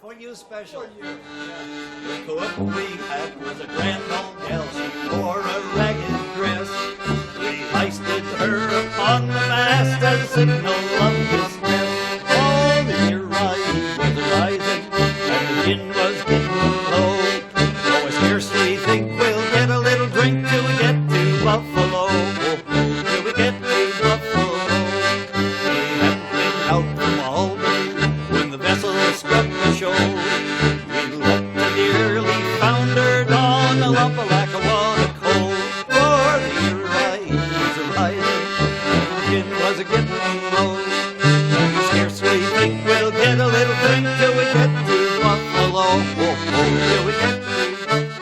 For you special. For you. The cook we had was a grand old gal. She wore a ragged dress. We hoisted her upon the mast as a signal of distress. All the year rise was rising, and the gin was getting low. So I scarcely think we'll get a little drink till we get to Buffalo. Till we get to Buffalo. We hadn't been out from Albany when the vessel struck the shore. We let the dearly foundered on a lump of lack of water coal. For the year rise was rising, and the gin was getting low. And we scarcely think we'll get a little drink till we get to Buffalo. Till we get to Buffalo.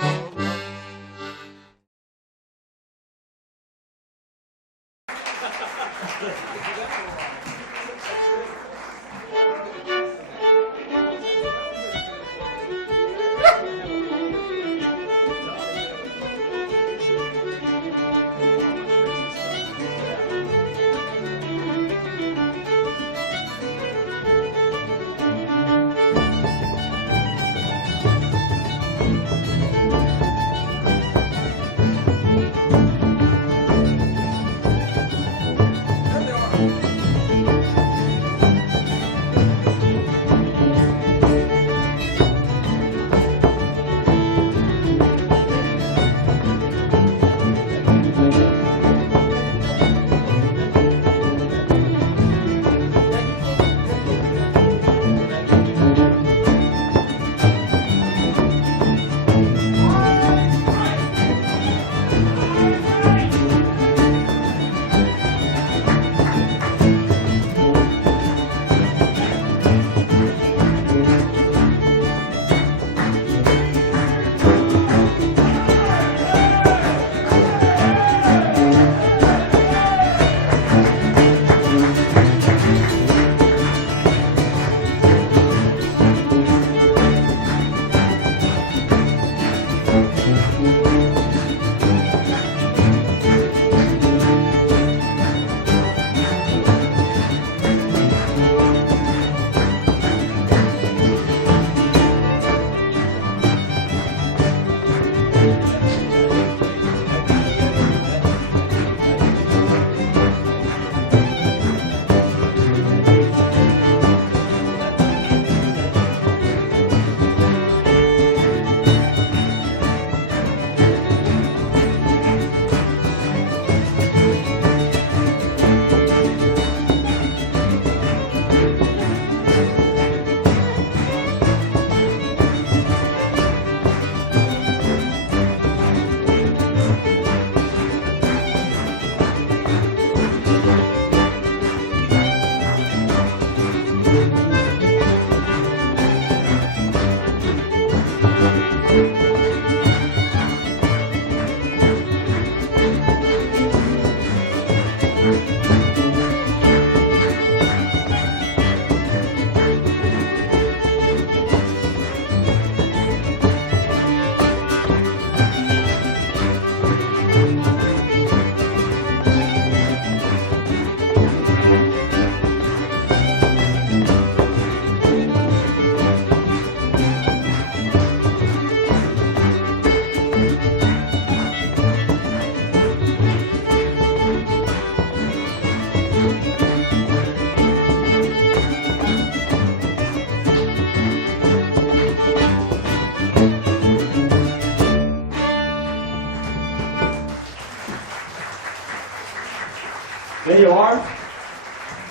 There you are.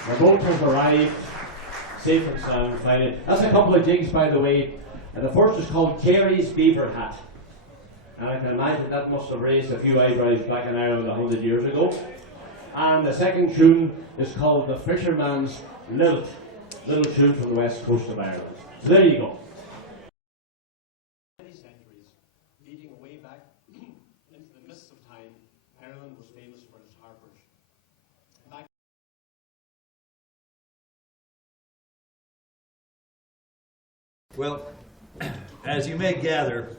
The boat has arrived, safe and sound, finally. That's a couple of jigs, by the way. And the first is called Terry's Beaver Hat. And I can imagine that must have raised a few eyebrows back in Ireland 100 years ago. And the second tune is called The Fisherman's Lilt, little tune from the west coast of Ireland. So there you go. Many centuries, leading way back into the mists of time, Ireland was famous for its harbours. Well, as you may gather,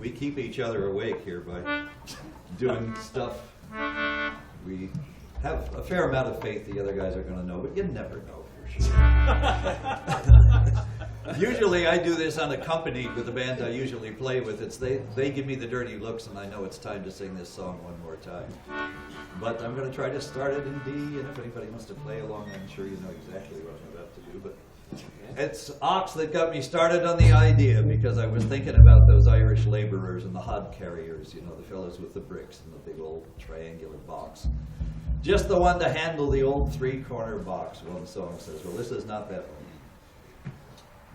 we keep each other awake here by doing stuff. We have a fair amount of faith the other guys are going to know, but you never know for sure. Usually I do this unaccompanied with the band I usually play with. They give me the dirty looks and I know it's time to sing this song one more time. But I'm going to try to start it in D, and if anybody wants to play along, I'm sure you know exactly what I'm about to do. But it's Ox that got me started on the idea, because I was thinking about those Irish laborers and the hod carriers, you know, the fellows with the bricks and the big old triangular box. Just the one to handle the old three-corner box, one song says. Well, this is not that one.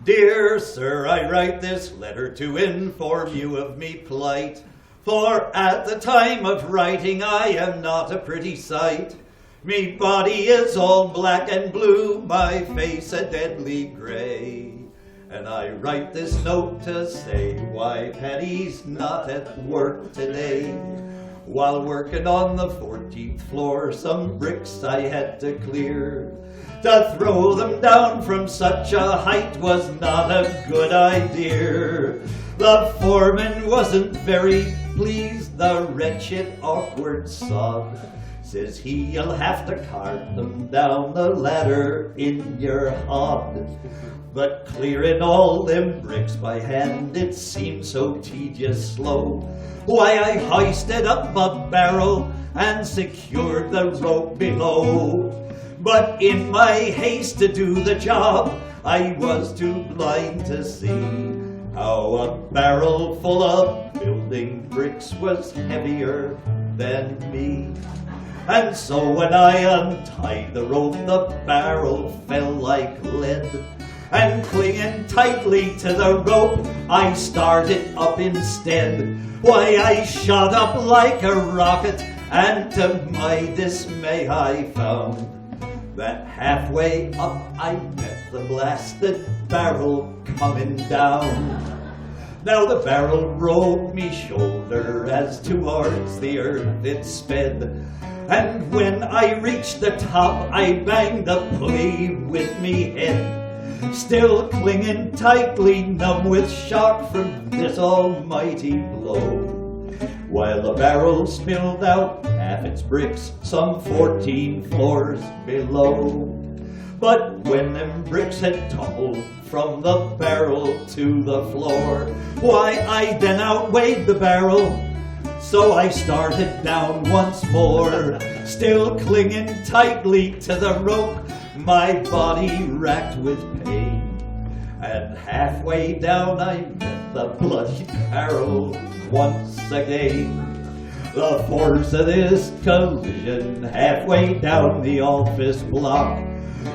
Dear sir, I write this letter to inform you of me plight, for at the time of writing I am not a pretty sight. Me body is all black and blue, my face a deadly grey. And I write this note to say why Paddy's not at work today. While working on the 14th floor, some bricks I had to clear. To throw them down from such a height was not a good idea. The foreman wasn't very pleased, the wretched awkward sod. Says he, you'll have to cart them down the ladder in your hod. But clearing all them bricks by hand, it seemed so tedious slow. Why, I hoisted up a barrel and secured the rope below. But in my haste to do the job, I was too blind to see how a barrel full of building bricks was heavier than me. And so when I untied the rope, the barrel fell like lead. And clinging tightly to the rope, I started up instead. Why, I shot up like a rocket, and to my dismay I found that halfway up I met the blasted barrel coming down. Now the barrel broke me shoulder as towards the earth it sped. And when I reached the top, I banged the pulley with me head. Still clinging tightly, numb with shock from this almighty blow. While the barrel spilled out half its bricks, some 14 floors below. But when them bricks had tumbled from the barrel to the floor, why, I then outweighed the barrel. So I started down once more, still clinging tightly to the rope, my body racked with pain. And halfway down I met the bloody barrel once again. The force of this collision halfway down the office block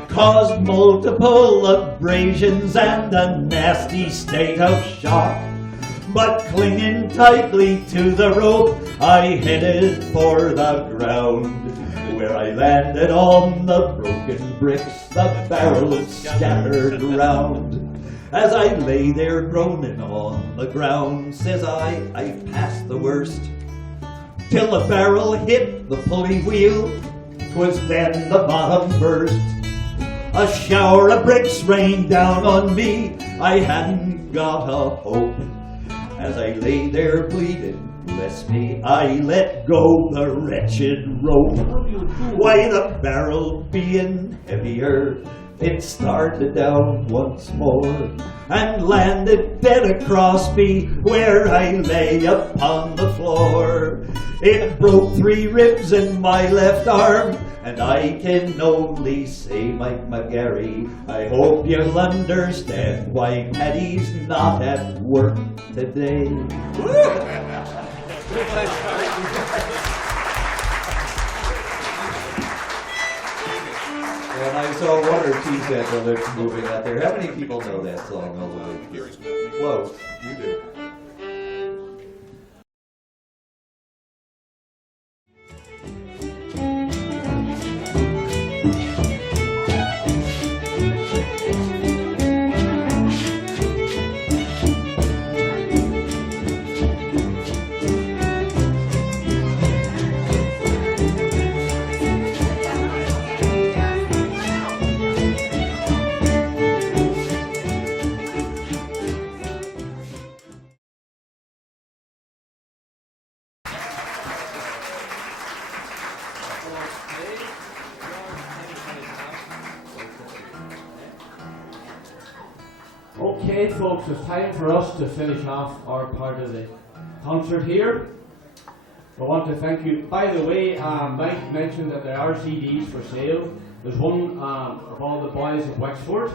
caused multiple abrasions and a nasty state of shock. But clinging tightly to the rope, I headed for the ground, where I landed on the broken bricks, the barrel had scattered around. As I lay there groaning on the ground, says I've passed the worst, till the barrel hit the pulley wheel, 'twas then the bottom burst. A shower of bricks rained down on me, I hadn't got a hope. As I lay there bleeding, bless me, I let go the wretched rope. Why, the barrel being heavier, it started down once more and landed dead across me where I lay upon the floor. It broke 3 ribs in my left arm, and I can only say, Mike McGarry, I hope you'll understand why Paddy's not at work today. And I saw 1 or 2 sample lips moving out there. How many people know that song all the way through? Close. You do. Okay, folks, it's time for us to finish off our part of the concert here. I want to thank you. By the way, Mike mentioned that there are CDs for sale. There's one of all the Boys of Wexford,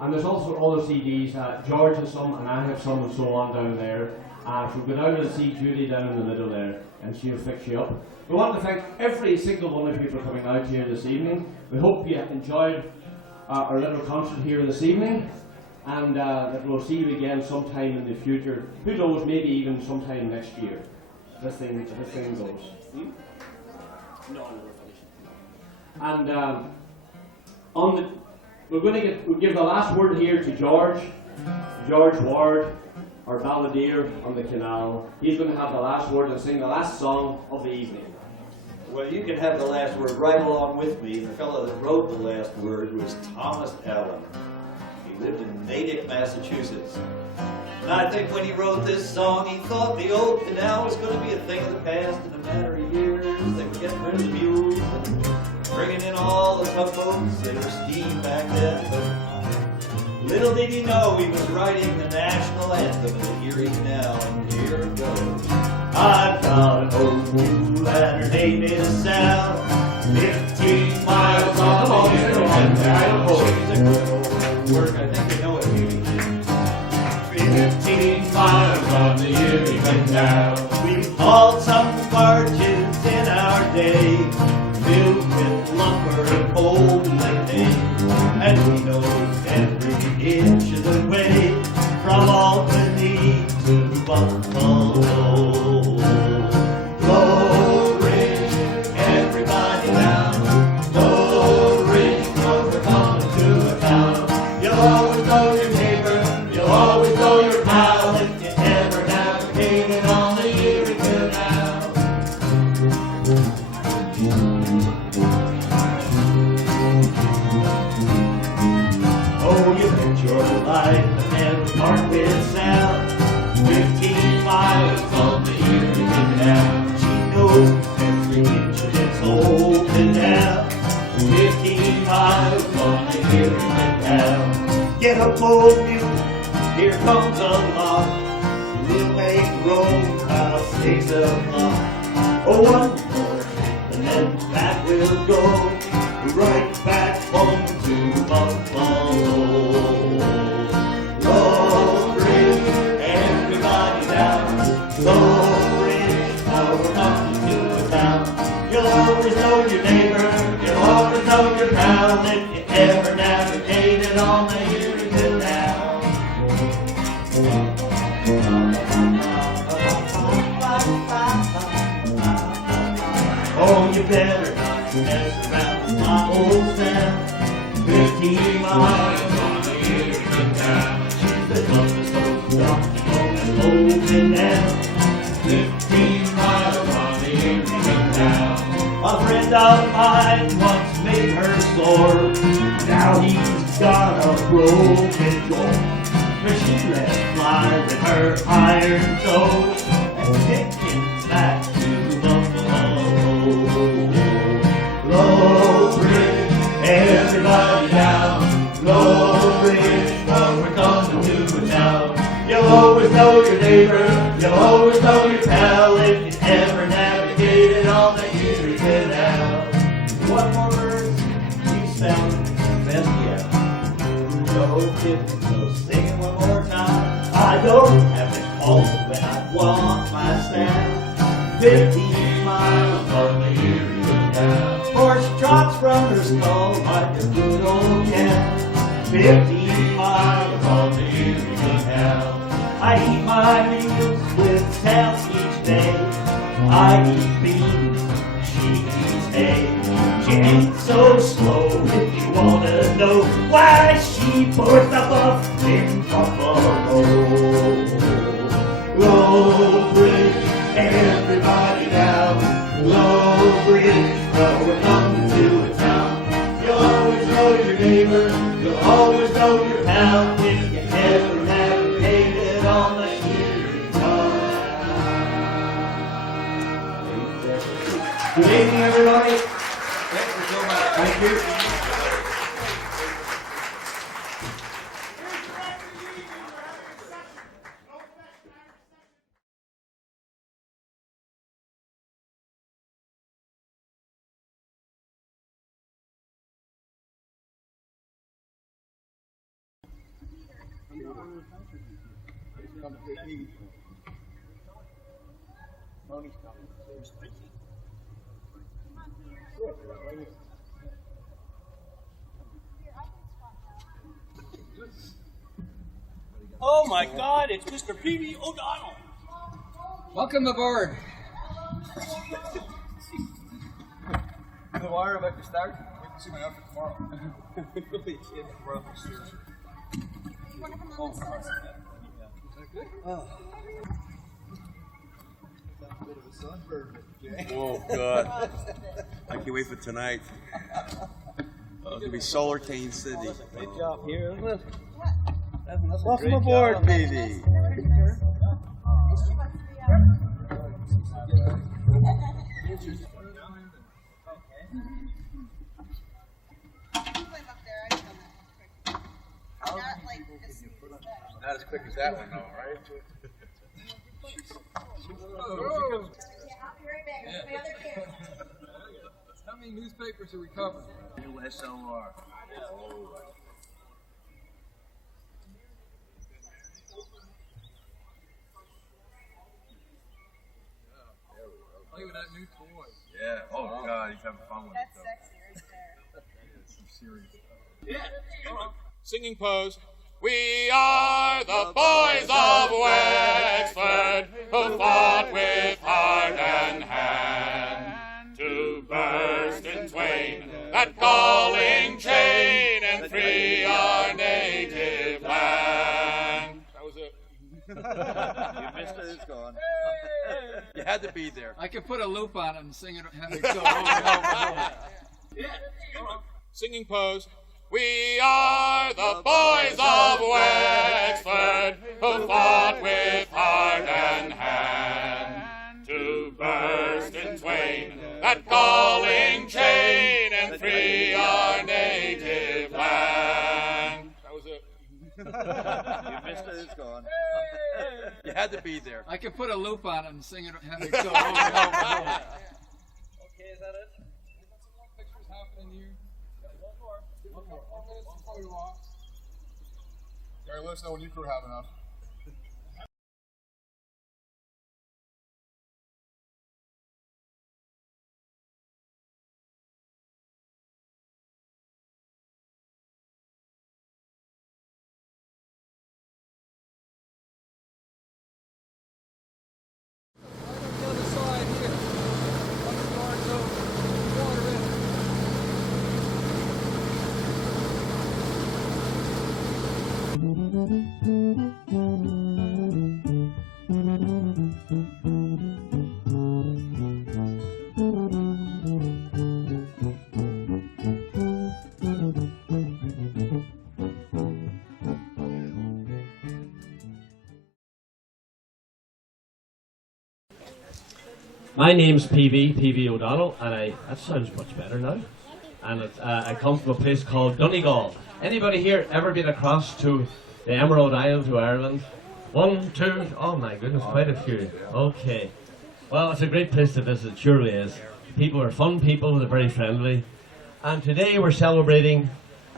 and there's also other CDs. George has some, and I have some, and so on down there. So go down and see Judy down in the middle there, and she'll fix you up. We want to thank every single one of you for coming out here this evening. We hope you enjoyed our little concert here this evening, and that we'll see you again sometime in the future. Who knows, maybe even sometime next year. This thing goes. No, and we'll give the last word here to George Ward, our balladeer on the canal. He's going to have the last word and sing the last song of the evening. Well, you can have the last word right along with me. The fellow that wrote the last word was Thomas Allen. He lived in Natick, Massachusetts. And I think when he wrote this song, he thought the old canal was going to be a thing of the past in a matter of years. They were getting rid of the mules and bringing in all the tugboats. They were steam back then. But little did he know he was writing the national anthem of the Erie Canal. And here it goes. I've got an old mule and her name is Sal. 15 miles on the Erie Canal. She's a good old work. I think you know it, Judy. 15 miles on the Erie Canal. We've hauled some barges in our day, filled with lumber and old hay, and we know every inch of the way from Albany to Buffalo. Low Ridge, everybody down. Low Ridge, we're coming to a town. You'll always know your neighbor, you'll always know your pal if you ever navigated on the Erie Canal. Oh, you bet your life and never part with Sal. 15 miles on the Erie Canal. She knows every inch of its old canal. 15 miles on the Erie Canal. Get up, old mule, here comes a lot. We'll make room about 6 o'clock. Oh, one more, and then back we'll go, right back home to Buffalo. Low Ridge, everybody down. Low Ridge, now we're coming to a town. You'll always know your neighbor, you'll always know your pal if you ever navigated on the Erie Canal. Oh, you better not mess around with my old Sam. 15 miles on the Erie Canal. She's the toughest old donkey on this old canal. 15 miles on the Erie Canal. A friend of mine once made her sore. Now he's got a broken jaw. But she let fly with her iron toes and kicked him back to Buffalo. Low Ridge, everybody down. Low Ridge, well, we're coming to a town. You'll always know your neighbor, you'll always know your pal if you ever navigated on the Erie Canal. One more verse, you sound best yet. No kidding, so sing it one more time. I don't have it home when I want my stand. 15 miles on the Erie Canal. Horse trots from her stall like a good old cat. 15 miles on the Erie Canal. I eat my meals with Sal each day. I eat beans, she eats hay. She ain't so slow if you wanna know why she poured the buff in Buffalo. Low Bridge, everybody down. Low Bridge, well, we're coming to a town. You'll always know your neighbor, you'll always know your pal if you ever navigated on the Erie Canal. Good evening, everybody. Thank you so much. Thank you. Here's the record you Oh my God, it's Mr. P.B. O'Donnell. Welcome aboard. The wire about to start. Wait to see my outfit tomorrow. Really, kid. Oh, God. I can't wait for tonight. It's going to be Solar Cane City. Great job here, isn't it? Welcome aboard, baby. Not as quick as that one, though, right? How many newspapers are we covering? USOR. Look at that new toy. Yeah. Oh, God, he's having fun with it. That's sexy right there. That's some serious stuff. Singing pose. We are the boys of Wexford who fought with heart and hand to burst in twain that galling chain and free our native land. That was it. You missed it, it's gone. You had to be there. I could put a loop on it and sing it. Have it go. Singing pose. We are the boys of Wexford who fought with heart and hand to burst in twain that galling chain and free our native land. That was it. You missed it, it's gone. You had to be there. I could put a loop on it and sing it. Have it go. Okay, is that it? Pictures happening here. One more. Before we walk. Gary, let us know when you crew have enough. The other side here. One of the doors over. Water in it. My name's P.B. O'Donnell, and that sounds much better now. And I come from a place called Donegal. Anybody here ever been across to the Emerald Isle to Ireland? 1, 2, oh my goodness, quite a few. Okay. Well, it's a great place to visit, surely is. People are fun people, they're very friendly. And today we're celebrating,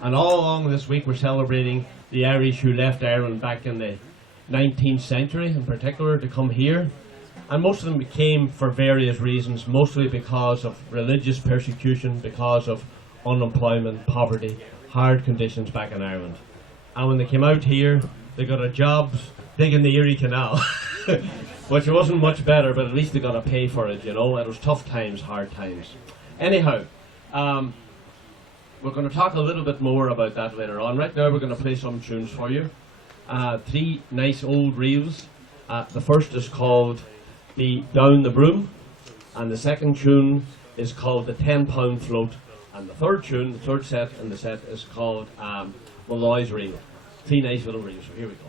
and all along this week we're celebrating the Irish who left Ireland back in the 19th century in particular to come here. And most of them came for various reasons, mostly because of religious persecution, because of unemployment, poverty, hard conditions back in Ireland. And when they came out here, they got a job digging the Erie Canal, which wasn't much better, but at least they got to pay for it, you know. It was tough times, hard times. Anyhow, we're going to talk a little bit more about that later on. Right now we're going to play some tunes for you. 3 nice old reels. The first is called the Down the Broom, and the second tune is called the 10-Pound Float, and the third tune, the third set in the set is called Malloy's Reel. 3 nice little reels, so here we go.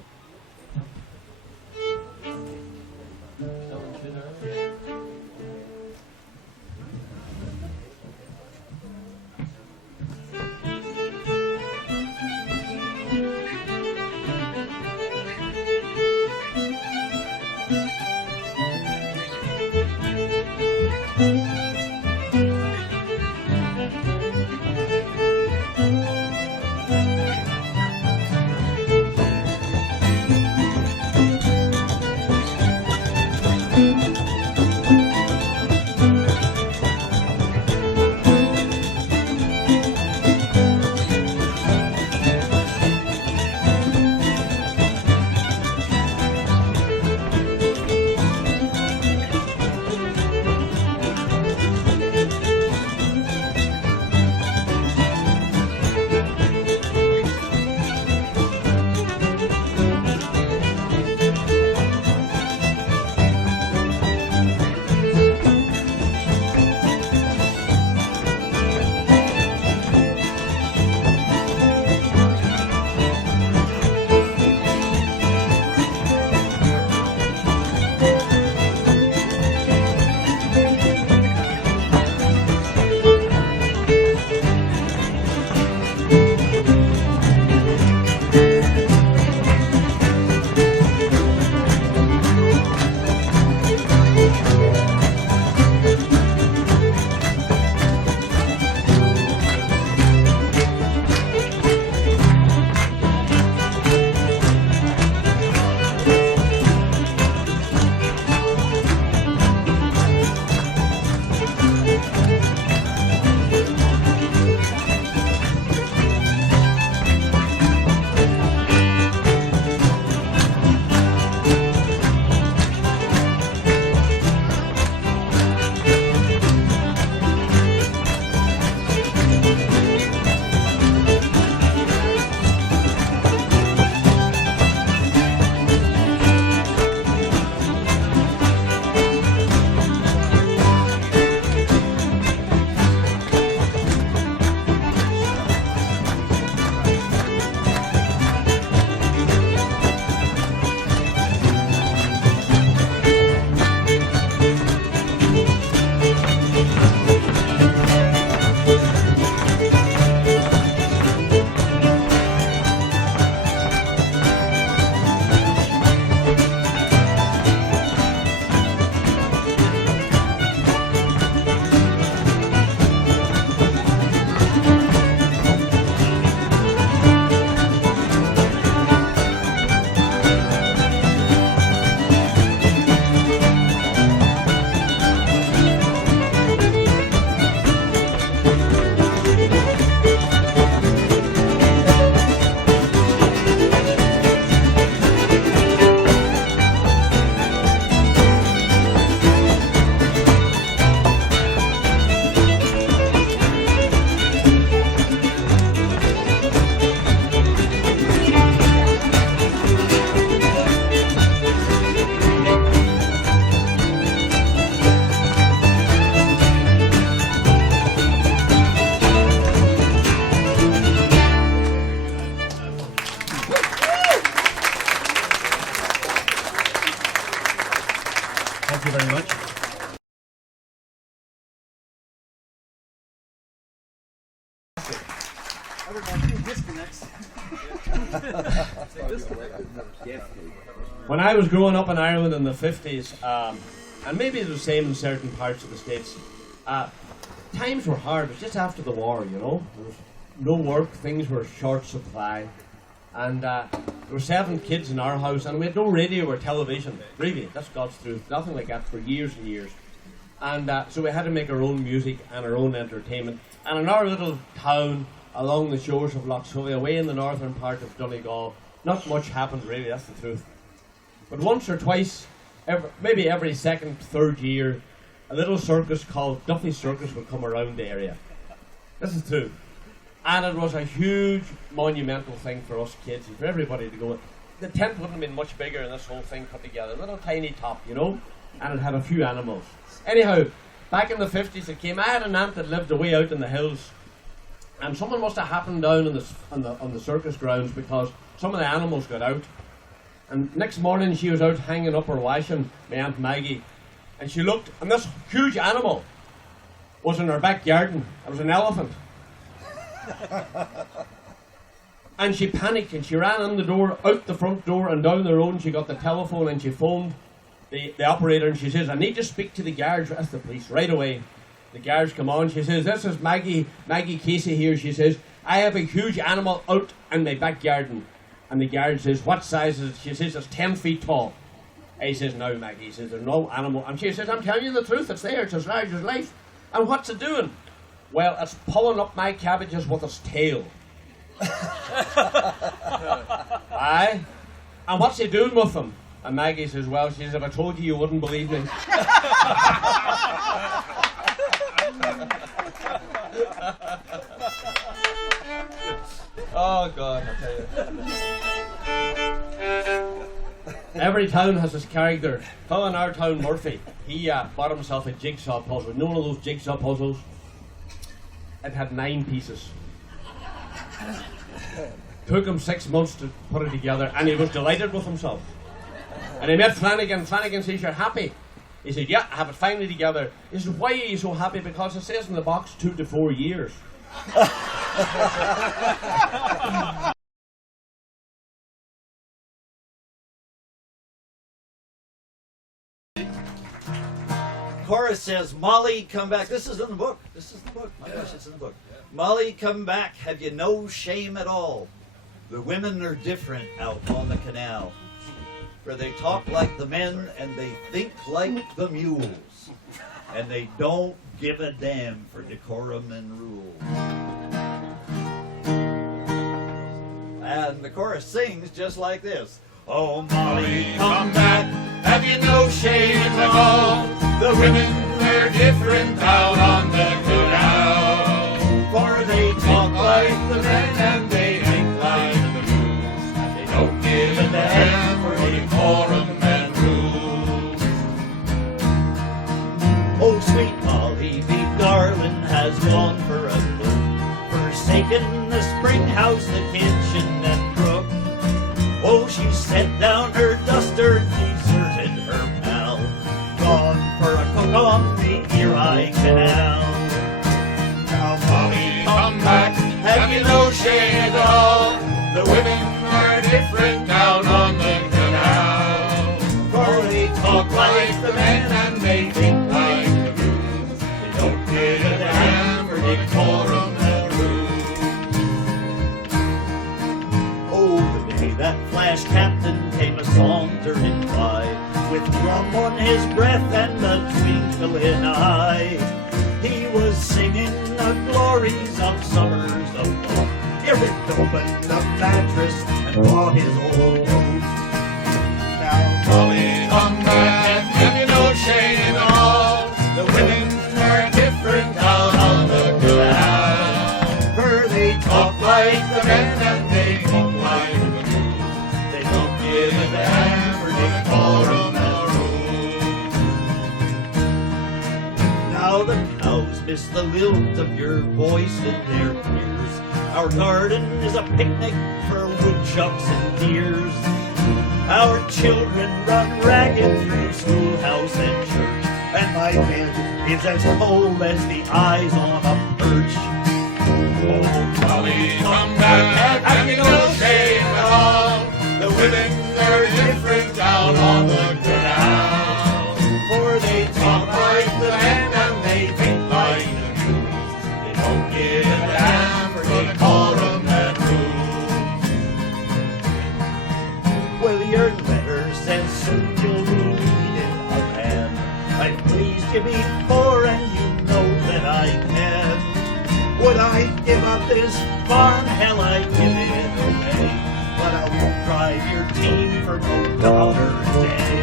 When I was growing up in Ireland in the 50s, and maybe it was the same in certain parts of the States, times were hard. It was just after the war, you know. There was no work, things were short supply. And there were 7 kids in our house, and we had no radio or television. Really, that's God's truth. Nothing like that for years and years. And so we had to make our own music and our own entertainment. And in our little town along the shores of Lough Sully, away in the northern part of Donegal, not much happened really, that's the truth. But once or twice, maybe every second, third year, a little circus called Duffy Circus would come around the area. This is true. And it was a huge, monumental thing for us kids and for everybody to go. The tent wouldn't have been much bigger than this whole thing put together. A little tiny top, you know, and it had a few animals. Anyhow, back in the 50s it came. I had an aunt that lived away out in the hills, and something must have happened down on the circus grounds because some of the animals got out. And next morning she was out hanging up her washing, my Aunt Maggie, and she looked, and this huge animal was in her back garden. It was an elephant. And she panicked and she ran in the door, out the front door and down the road, and she got the telephone and she phoned the operator, and she says, I need to speak to the guards. That's the police right away. The guards come on. She says, this is Maggie Casey here. She says, I have a huge animal out in my back garden. And the guard says, what size is it? She says, it's 10 feet tall. He says, no, Maggie. He says, there's no animal. And she says, I'm telling you the truth. It's there. It's as large as life. And what's it doing? Well, it's pulling up my cabbages with its tail. Aye. And what's he doing with them? And Maggie says, well, she says, if I told you, you wouldn't believe me. Oh, God, I tell you. Every town has its character. Fellow in our town, Murphy, he bought himself a jigsaw puzzle. You know one of those jigsaw puzzles? It had 9 pieces. Took him 6 months to put it together, and he was delighted with himself. And he met Flanagan. Flanagan says, you're happy? He said, yeah, I have it finally together. He said, why are you so happy? Because it says in the box 2 to 4 years. Chorus says, Molly, come back. This is in the book. This is the book. My gosh, it's in the book. Molly, come back. Have you no shame at all? The women are different out on the canal. For they talk like the men and they think like the mules. And they don't give a damn for decorum and rule. And the chorus sings just like this. Oh, Molly, come back. Have you no shame at all? The women are different out on the canal. For they talk like the men and they think like the mules. And they don't give a damn for decorum and rule. Oh, sweet Molly, me darling, has gone for a look, forsaken the spring house, the kitchen and crook. Oh, she set down her duster, deserted her pal, gone for a cook on the Erie Canal. Now, Molly, come back, have you no shame at all? The women are different down on the canal. For they talk like the men and they think like the mules. They don't give a damn for decorum and rule. Oh, the day that flash captain came a-sauntering by, with rum on his breath and a twinkle in eye, he was singing the glories of summers of love. He ripped open the mattress and bought his old coat. Now, Molly, come back, have you no shame at all? The women are different out on the canal. For they talk like the men and they talk like the mules. They don't give a damn for decorum and rule. Now the cows miss the lilt of your voice in their ears. Our garden is a picnic for woodchucks and deers. Our children run ragged through schoolhouse and church, and my bed is as cold as the eyes on a perch. Oh, Molly, come back, have you no shame your letters, and soon you'll be needing a man. I've pleased you before, and you know that I can. Would I give up this farm? Hell, I'd give it away. But I won't drive your team for no dollar a day.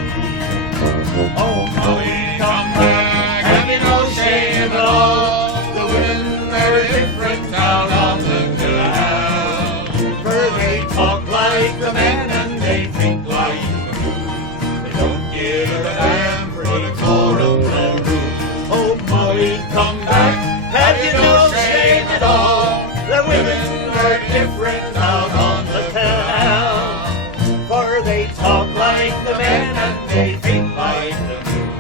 Oh, Molly, come back, have you no shame at all? The women, they're different out on the canal. For they talk like the men and they think like the moon. They don't give a damn for the quorum and rules. Oh, Molly, come back, have you no shame at all? The women are different out on the canal. For they talk like the men and they think like the moon.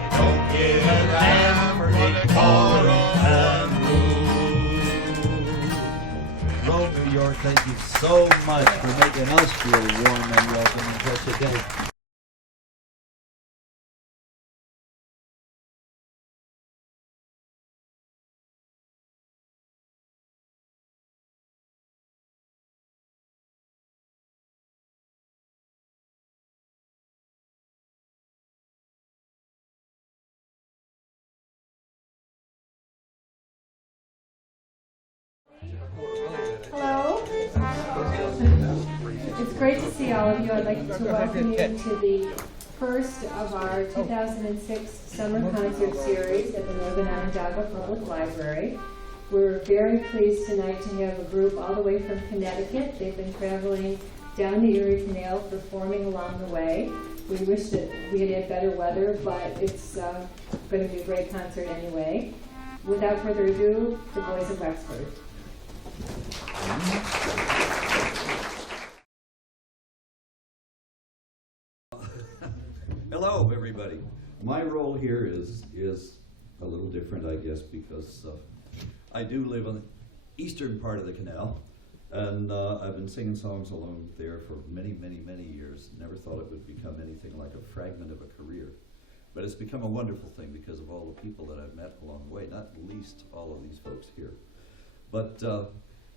They don't give a damn for the quorum and rules. Hello, New York. Thank you so much for making us feel warm and welcome here today. Hello. It's great to see all of you. I'd like to welcome you to the first of our 2006 summer concert series at the Northern Onondaga Public Library. We're very pleased tonight to have a group all the way from Connecticut. They've been traveling down the Erie Canal, performing along the way. We wish that we had had better weather, but it's going to be a great concert anyway. Without further ado, the Boys of Wexford. Hello, everybody. My role here is a little different, I guess, because I do live on the eastern part of the canal, and I've been singing songs along there for many, many, many years. Never thought it would become anything like a fragment of a career. But it's become a wonderful thing because of all the people that I've met along the way, not least all of these folks here. But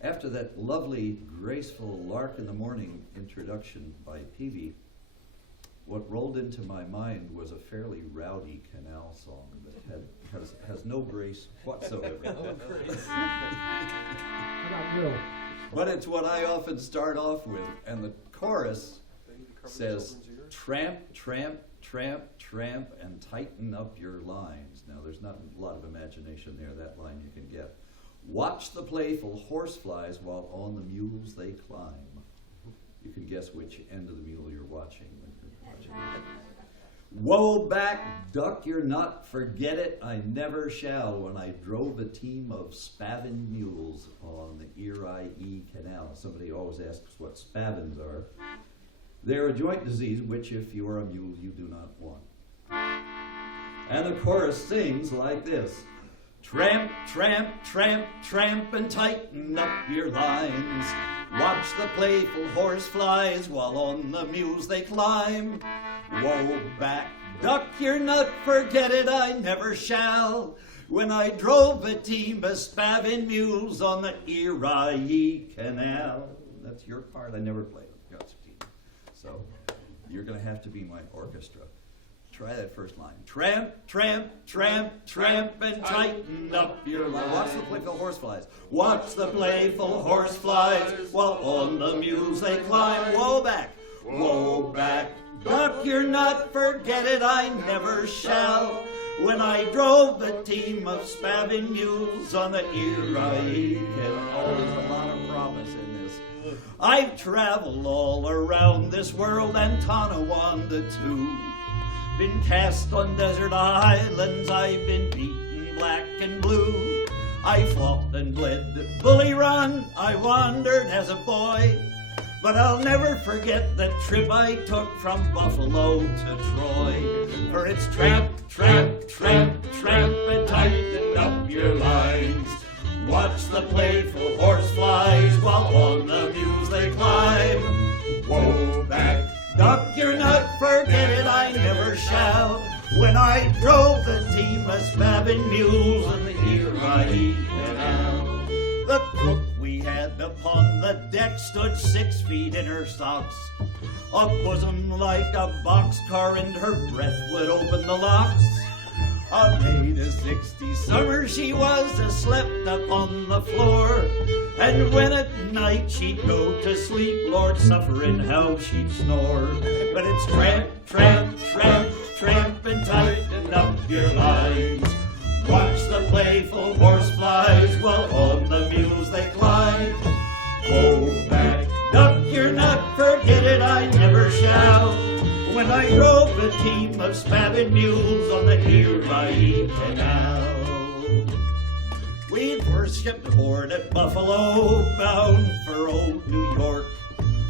after that lovely, graceful Lark in the Morning introduction by Peavy, what rolled into my mind was a fairly rowdy canal song that has no grace whatsoever. But it's what I often start off with, and the chorus says, tramp, tramp, tramp, tramp, and tighten up your lines. Now, there's not a lot of imagination there, that line you can get. Watch the playful horseflies while on the mules they climb. You can guess which end of the mule you're watching when you're watching it. Woe back, duck your nut, forget it, I never shall, when I drove a team of spavin mules on the Erie Canal. Somebody always asks what spavins are. They're a joint disease which, if you are a mule, you do not want. And the chorus sings like this. Tramp, tramp, tramp, tramp, and tighten up your lines. Watch the playful horseflies while on the mules they climb. Woe back, duck your nut, forget it, I never shall. When I drove a team of spavin mules on the Erie Canal. That's your part, I never played with God's team. So you're going to have to be my orchestra. Try that first line. Tramp, tramp, tramp, tramp, and tighten up your line. Watch the playful horseflies. Watch the playful horseflies while on the mules they climb. Woe back, duck your nut, forget it, I never shall. When I drove a team of spavin mules on the Erie Canal. There's a lot of promise in this. I've traveled all around this world and Tonawanda too. Been cast on desert islands, I've been beaten black and blue. I fought and bled at Bully Run, I wandered as a boy. But I'll never forget that trip I took from Buffalo to Troy. For it's tramp, tramp, tramp, tramp, and tighten up your lines. Watch the playful horseflies while on the mules they climb. Woe back, duck your nut, forget it, I never shall. When I drove the team of spavin mules on the Erie Canal. The crook we had upon the deck stood 6 feet in her socks. A bosom like a boxcar, and her breath would open the locks. A maid of 60 summer she was, slept upon the floor. And when at night she'd go to sleep, Lord suffering how she'd snore. But it's tramp, tramp, tramp, tramp, and tighten up your lines. Watch the playful horse flies while on the mules they climb. Go back, duck your nut, forget it, I never shall. When I drove a team of spavined mules on the Erie Canal. We first shipped aboard at Buffalo, bound for old New York.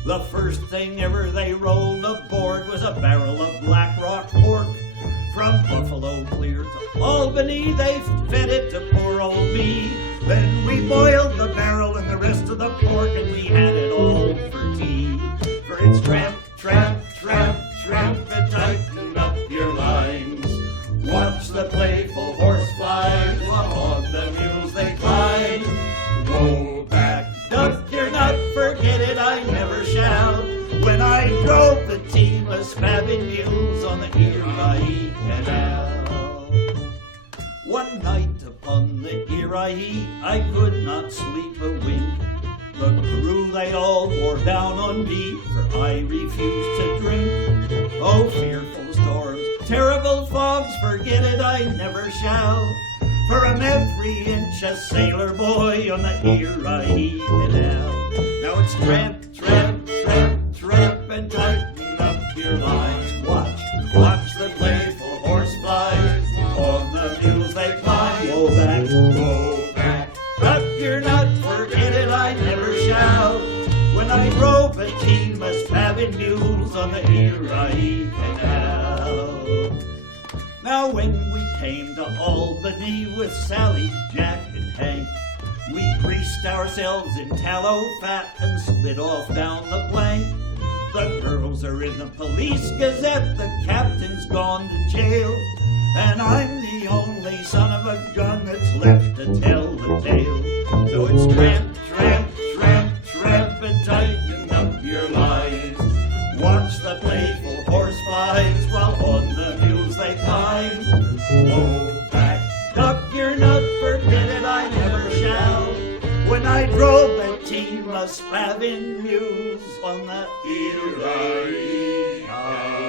The first thing ever they rolled aboard was a barrel of Black Rock pork. From Buffalo clear to Albany, they fed it to poor old me. Then we boiled the barrel and the rest of the pork, and we had it all for tea. For it's tramp, tramp, tramp, tramp, and tighten up your lines. Watch the playful horse flies while on the mules they climb. Roll back, duck your nut, forget it, I never shall. When I drove the team of spavined mules on the Erie Canal. One night upon the Erie, I could not sleep a wink. The crew, they all wore down on me, for I refused to drink. Oh, fearful storms, terrible fogs, forget it, I never shall. For I'm every inch a sailor boy on the Erie Canal. Now it's tramp, tramp, tramp, tramp, and tighten up your lines. Watch the playful horse flies on the mules they climb. Go back, duck your nut, forget it, I never shall. When I drove a team of spavined mules on the Erie Canal. Now when we came to Albany with Sally, Jack, and Hank, we greased ourselves in tallow fat and slid off down the plank. The girls are in the police gazette, the captain's gone to jail, and I'm the only son of a gun that's left to tell the tale. So it's tramp, tramp, tramp, tramp, and tighten up your lines. Watch the playful horse flies while on the mules they climb. Go back, duck your nut, forget it, I never shall. When I drove a team of spavined mules on the Erie Canal.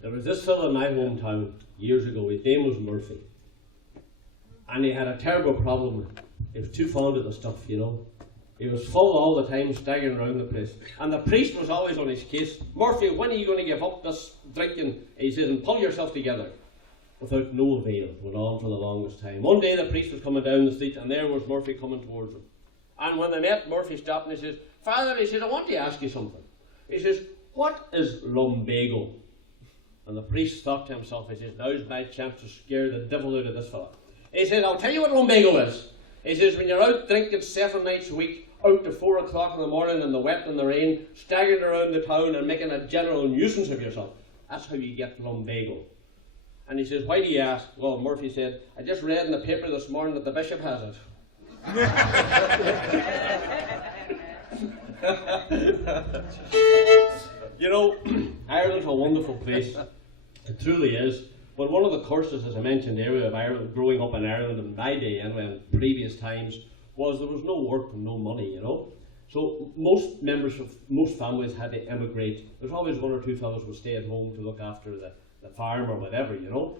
There was this fellow in my hometown years ago. His name was Murphy. And he had a terrible problem. He was too fond of the stuff, you know. He was full all the time, staggering around the place. And the priest was always on his case. Murphy, when are you going to give up this drinking? He says, and pull yourself together. Without no avail. Went on for the longest time. One day the priest was coming down the street, and there was Murphy coming towards him. And when they met, Murphy stopped and he says, Father, he said, I want to ask you something. He says, what is lumbago? And the priest thought to himself, he says, now's my chance to scare the devil out of this fella. He says, I'll tell you what lumbago is. He says, when you're out drinking 7 nights a week, out to 4 o'clock in the morning in the wet and the rain, staggering around the town and making a general nuisance of yourself, that's how you get lumbago. And he says, why do you ask? Well, Murphy said, I just read in the paper this morning that the bishop has it. You know, Ireland's a wonderful place. It truly is. But one of the curses, as I mentioned earlier, of Ireland, growing up in Ireland in my day, anyway, in previous times, was there was no work and no money, you know. So most members of most families had to emigrate. There's always 1 or 2 fellows would stay at home to look after the farm or whatever, you know.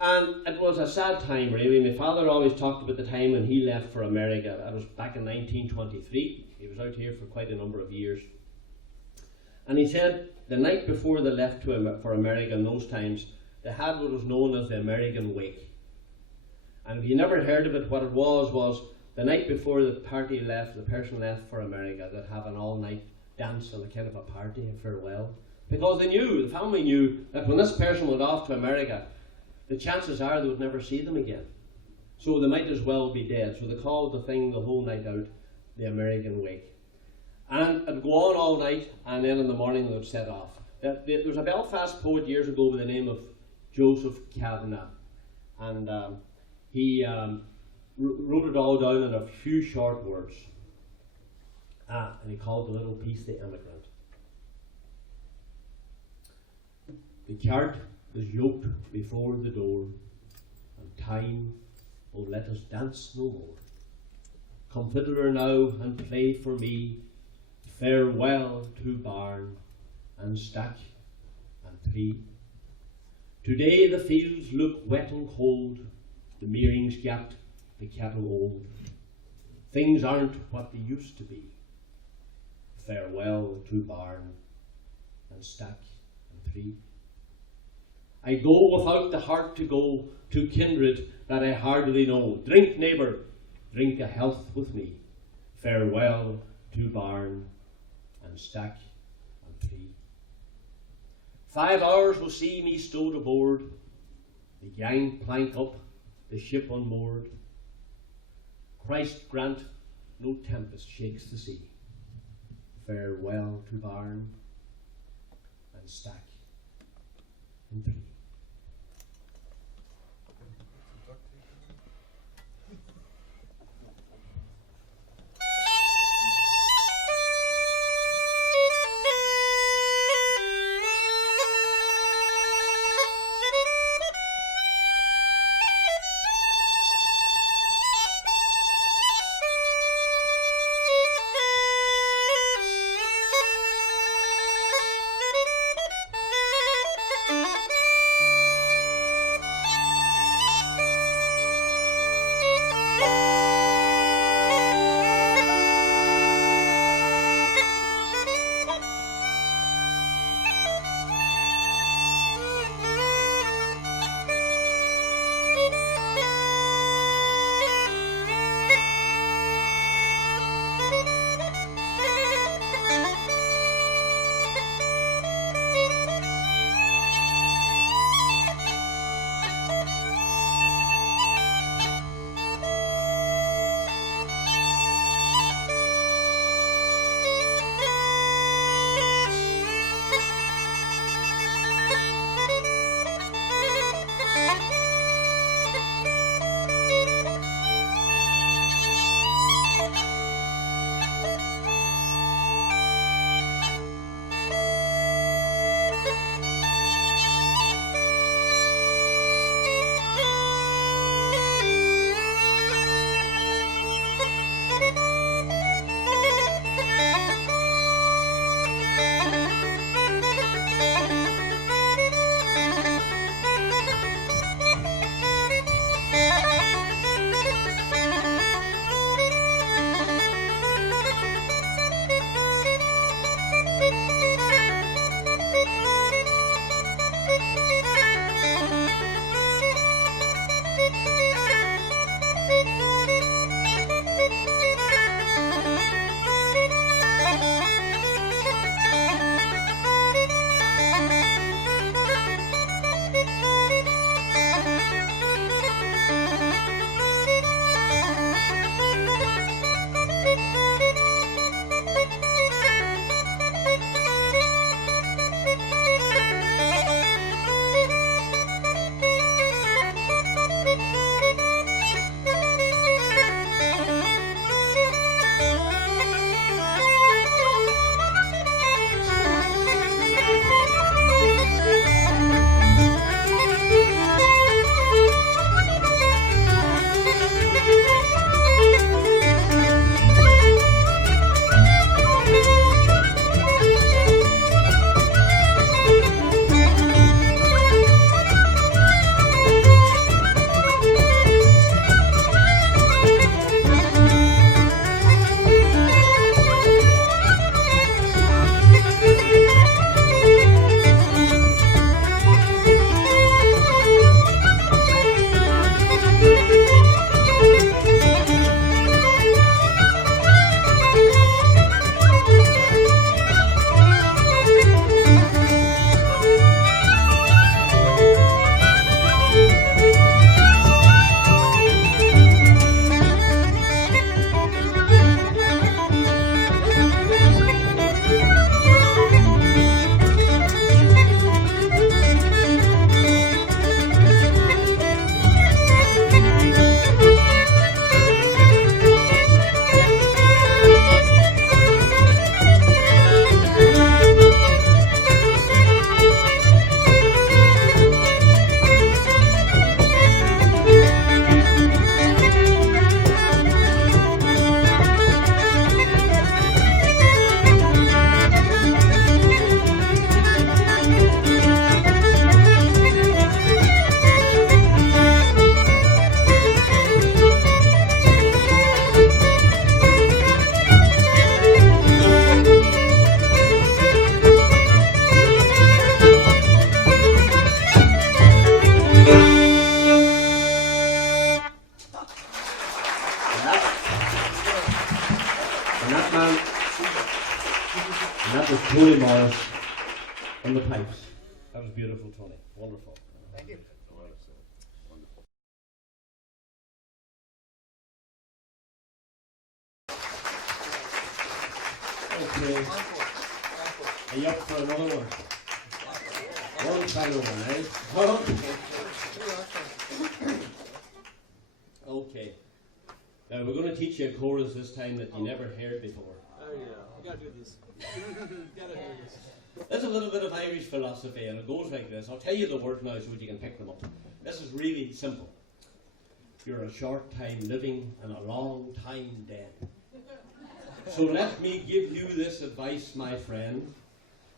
And it was a sad time, really. My father always talked about the time when he left for America. That was back in 1923. He was out here for quite a number of years. And he said the night before they left for America in those times, they had what was known as the American Wake. And if you never heard of it, what it was the night before the party left, the person left for America, they'd have an all-night dance and a kind of a party, a farewell. Because they knew, the family knew, that when this person went off to America, the chances are they would never see them again. so they might as well be dead. So they called the thing the whole night out the American Wake. And it'd go on all night, and then in the morning they'd set off. There was a Belfast poet years ago by the name of Joseph Kavanagh, and he wrote it all down in a few short words. And he called the little piece The Immigrant. The cart is yoked before the door, and time, oh let us dance no more. Come fiddler now and play for me, farewell to barn and stack and tree. Today the fields look wet and cold, the mearing's gapped, the cattle old. Things aren't what they used to be. Farewell to barn and stack and tree. I go without the heart to go to kindred that I hardly know. Drink, neighbour, drink a health with me. Farewell to barn and stack and tree. 5 hours will see me stowed aboard, the gangplank up, the ship unmoored. Christ grant no tempest shakes the sea. Farewell to barn and stack and tree. man. And that was Tony Morris on the pipes. That was beautiful, Tony. Wonderful. Thank you. Okay. Are you up for another one? One final one, eh? Okay. Now we're going to teach you a chorus this time that you never heard before. Oh yeah, we gotta do this. Gotta do this. There's a little bit of Irish philosophy, and it goes like this. I'll tell you the words now so you can pick them up. This is really simple. You're a short time living and a long time dead. So let me give you this advice, my friend.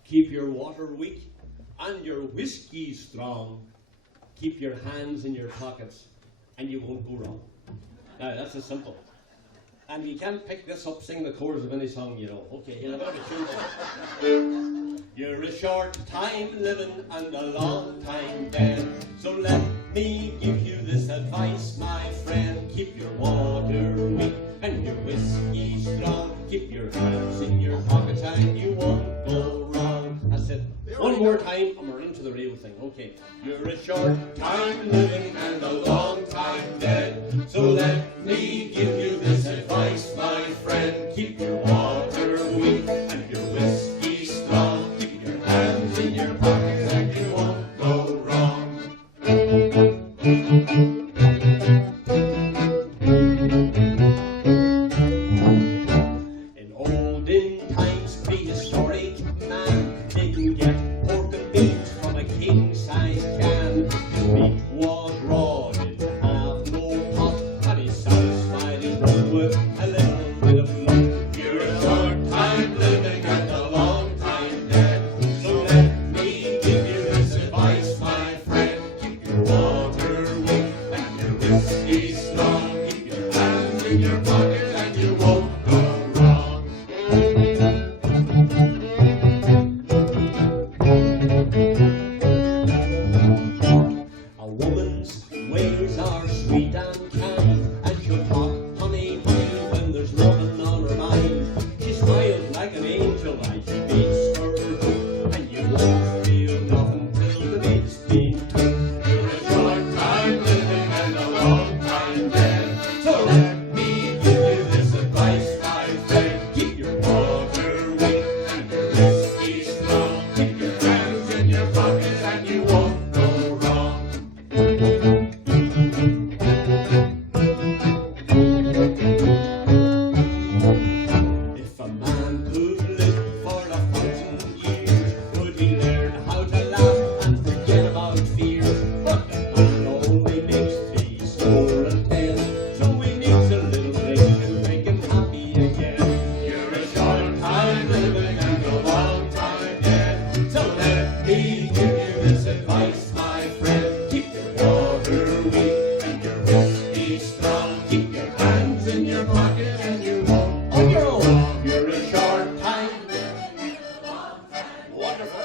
Keep your water weak and your whiskey strong. Keep your hands in your pockets and you won't go wrong. Now, that's as simple. And you can't pick this up, sing the chorus of any song you know. Okay, you'll have a tune. You're a short time living and a long time dead. So let me give you this advice, my friend. Keep your water weak and your whiskey strong. Keep your hands in your pockets and you won't go wrong. That's it. One more time and we're into the real thing. Okay. You're a short time living and a long time dead. So let me give you this advice, my friend. Keep your water weak and your whiskey strong. Keep your hands in your pockets and you won't go wrong. In olden times, prehistoric man didn't get pork and beans from a king-size can. His meat was raw, didn't have no pot, and he satisfied his room with a little bit of luck. You're a short time living and a long time dead. So let me give you this advice, my friend. Keep your water weak and your whiskey strong. Keep your hands in your pockets and you won't go wrong. A woman's ways are sweet and kind, and she'll talk honey, honey when there's nothing on her mind. She smiles like an angel and she beats her hook, and you won't feel nothing till the mate's been took. You're a short time living and a long time dead. So let me give you this advice, my friend. Keep your water weak and your whiskey strong. Keep your hands in your pockets and you won't go wrong. If a man could live for 1,000 years, would he learn how to laugh and forget about fears? But a man only makes 310, so he needs a little drink to make him happy again. You're a short time living and a long time dead. So let me give you this advice, my friend. Keep your water weak and your whiskey strong. Keep your hands in your pockets and you won't on your own. You're a short time living and a long time. Wonderful.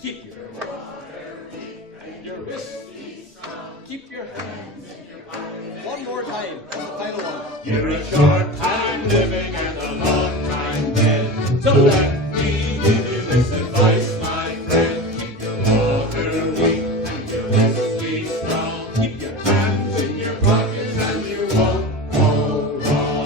Keep your water weak and your whiskey strong. Keep your hands in your pockets. One more time. That's the final one. You're a short time living and a long time dead. So let me give you this advice, my friend. Keep your water weak and your whiskey strong. Keep your hands in your pockets and you won't go wrong.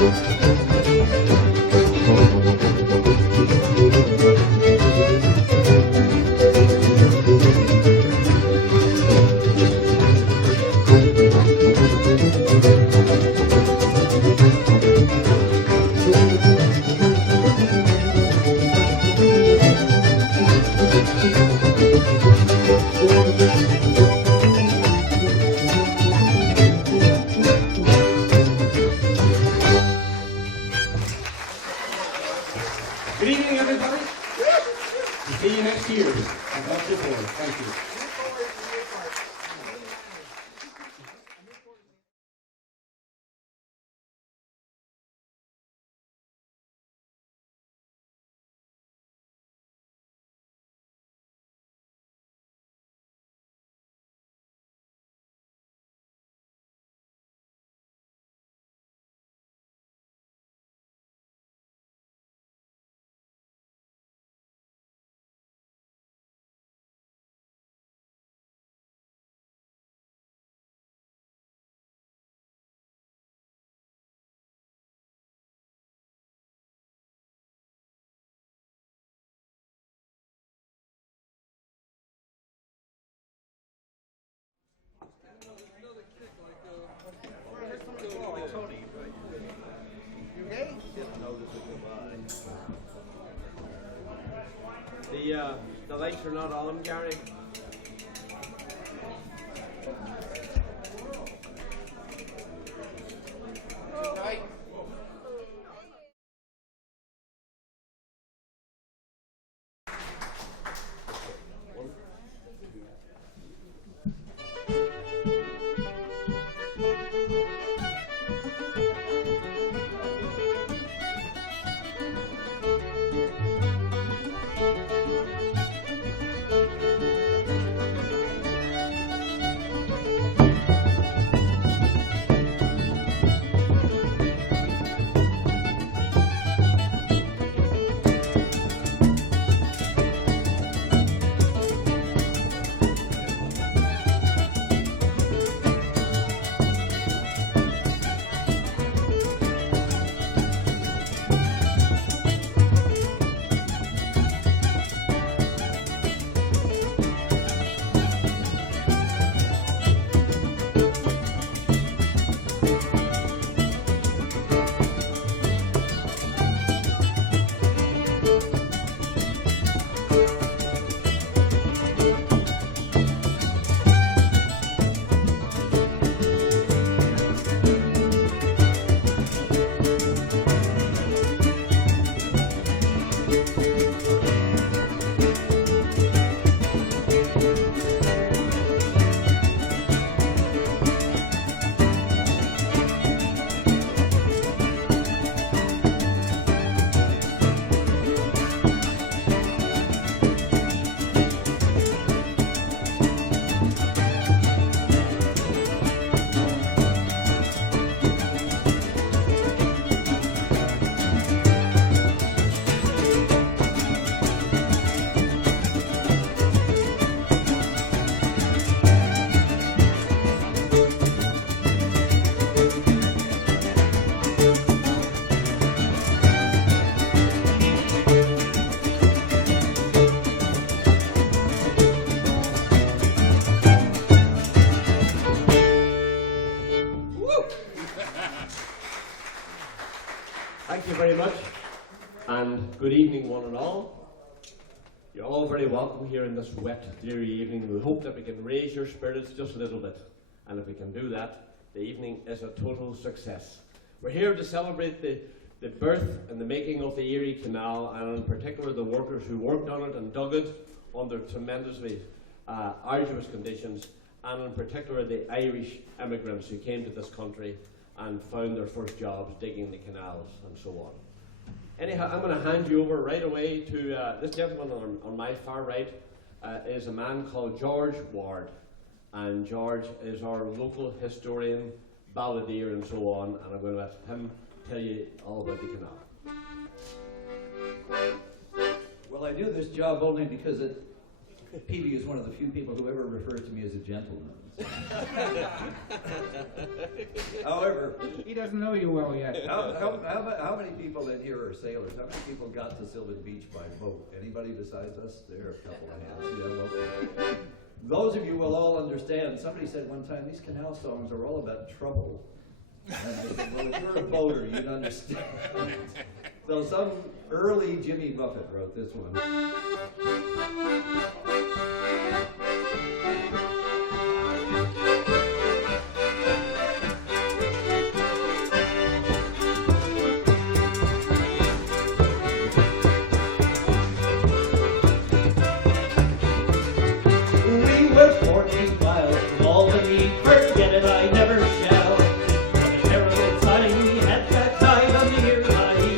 Good evening, everybody. See you next year. And that's it for us. Thank you. The lights are not on, Gary. Thank you very much, and good evening one and all. You're all very welcome here in this wet, dreary evening. We hope that we can raise your spirits just a little bit, and if we can do that, the evening is a total success. We're here to celebrate the birth and the making of the Erie Canal, and in particular the workers who worked on it and dug it under tremendously arduous conditions, and in particular the Irish immigrants who came to this country and found their first jobs digging the canals and so on. Anyhow, I'm going to hand you over right away to this gentleman on my far right is a man called George Ward, and George is our local historian, balladeer and so on, and I'm going to let him tell you all about the canal. Well, I do this job only because it Peavy is one of the few people who ever referred to me as a gentleman. However, he doesn't know you well yet. how many people in here are sailors? How many people got to Sylvan Beach by boat? Anybody besides us? There are a couple of hands. Yeah, well, those of you will all understand. Somebody said one time, these canal songs are all about trouble. And I said, well, if you're a boater, you'd understand. So some early Jimmy Buffett wrote this one. We were 14 miles from Albany, forget it, I never shall. What a terrible time we had that time on the Erie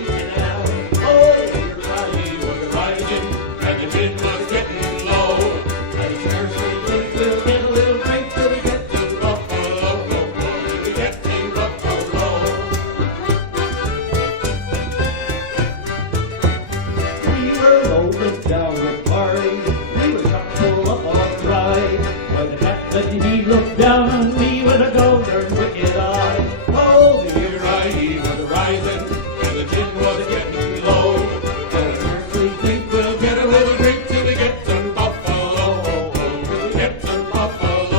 Canal. Oh, the Erie was rising, and the wind was getting low. I scarcely think we'll get a little drink till we get to Buffalo. Till we get to Buffalo. We were rolling down with Barry. We were chock full up on ride. Why the captain, he looked down on me with a golden wicked eye. Oh, the Erie was rising, and the gin was getting low. And I scarcely think we'll get a little drink till we get to Buffalo. Till we get to Buffalo.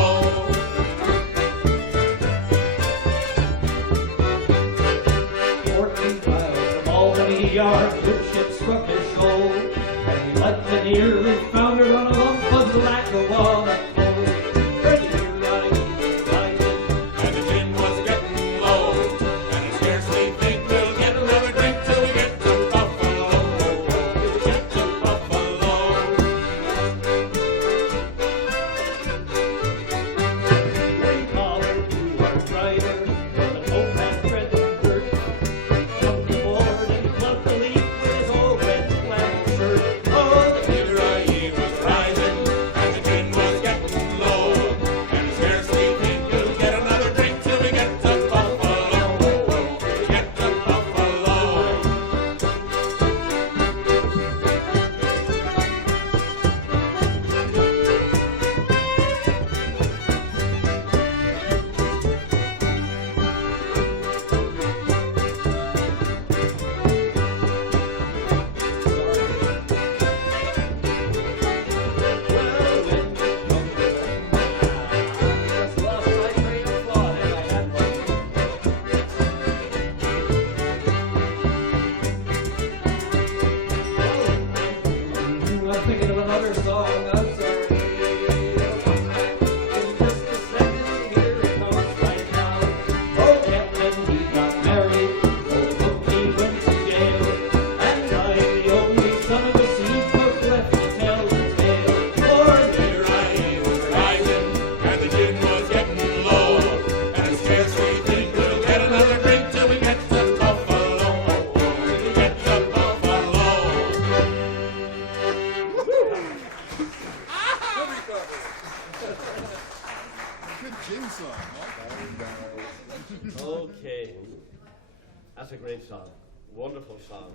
14 miles from Albany, our good ship struck a shoal. And we left the near and found her on a lump of lack of walnut coal. For the Erie was rising, and the gin was getting low. And I scarcely think we'll get another drink till we get to Buffalo. Till we get to Buffalo. We called to our driver, for the boat had threatened hurt. Jumped aboard and plugged the leak with his old red flannel shirt. Oh, the Erie was rising, and the gin was getting low. And I scarcely think we'll get another drink till we get to Buffalo. Till we get to Buffalo. I'm thinking of another song, I'm sorry. In just a second, here it comes right now. Oh, Captain, he got married. Oh, look, he went to jail. And I'm the only son of the sea cook left to tell the tale. For the Erie was rising, and the gin was getting low. And I scarcely think we'll get another drink till we get to Buffalo. Till we get to Buffalo. Good gin song, Okay, that's a great song, wonderful song.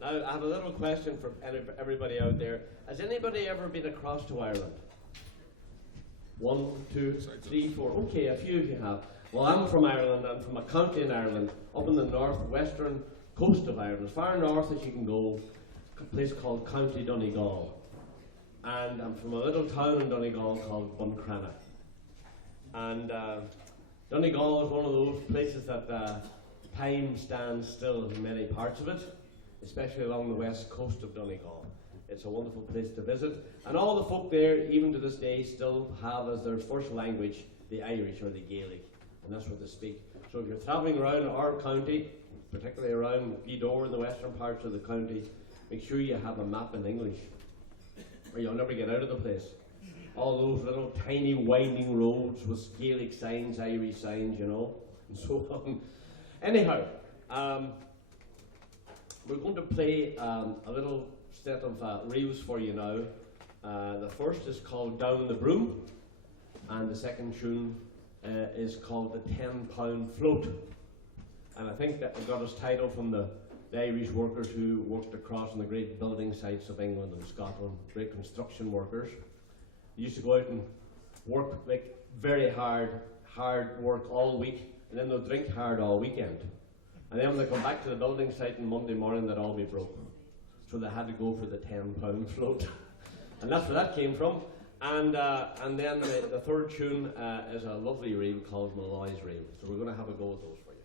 Now, I have a little question for everybody out there. Has anybody ever been across to Ireland? 1, 2, 3, 4. Okay, a few of you have. Well, I'm from Ireland. I'm from a county in Ireland, up in the northwestern coast of Ireland, as far north as you can go, a place called County Donegal. And I'm from a little town in Donegal called Buncrana. And Donegal is one of those places that time stands still in many parts of it, especially along the west coast of Donegal. It's a wonderful place to visit. And all the folk there, even to this day, still have as their first language the Irish or the Gaelic. And that's what they speak. So if you're travelling around our county, particularly around Gweedore in the western parts of the county, make sure you have a map in English, or you'll never get out of the place. All those little tiny winding roads with Gaelic signs, Irish signs, you know, and so on. Anyhow, we're going to play a little set of reels for you now. The first is called Down the Broom, and the second tune is called the £10 Float. And I think that we got its title from the the Irish workers who worked across on the great building sites of England and Scotland, great construction workers. They used to go out and work like very hard work all week, and then they'll drink hard all weekend. And then when they come back to the building site on Monday morning, they'd all be broke. So they had to go for the £10 float. And that's where that came from. And then the third tune is a lovely reel called Malloy's Reel. So we're going to have a go at those for you.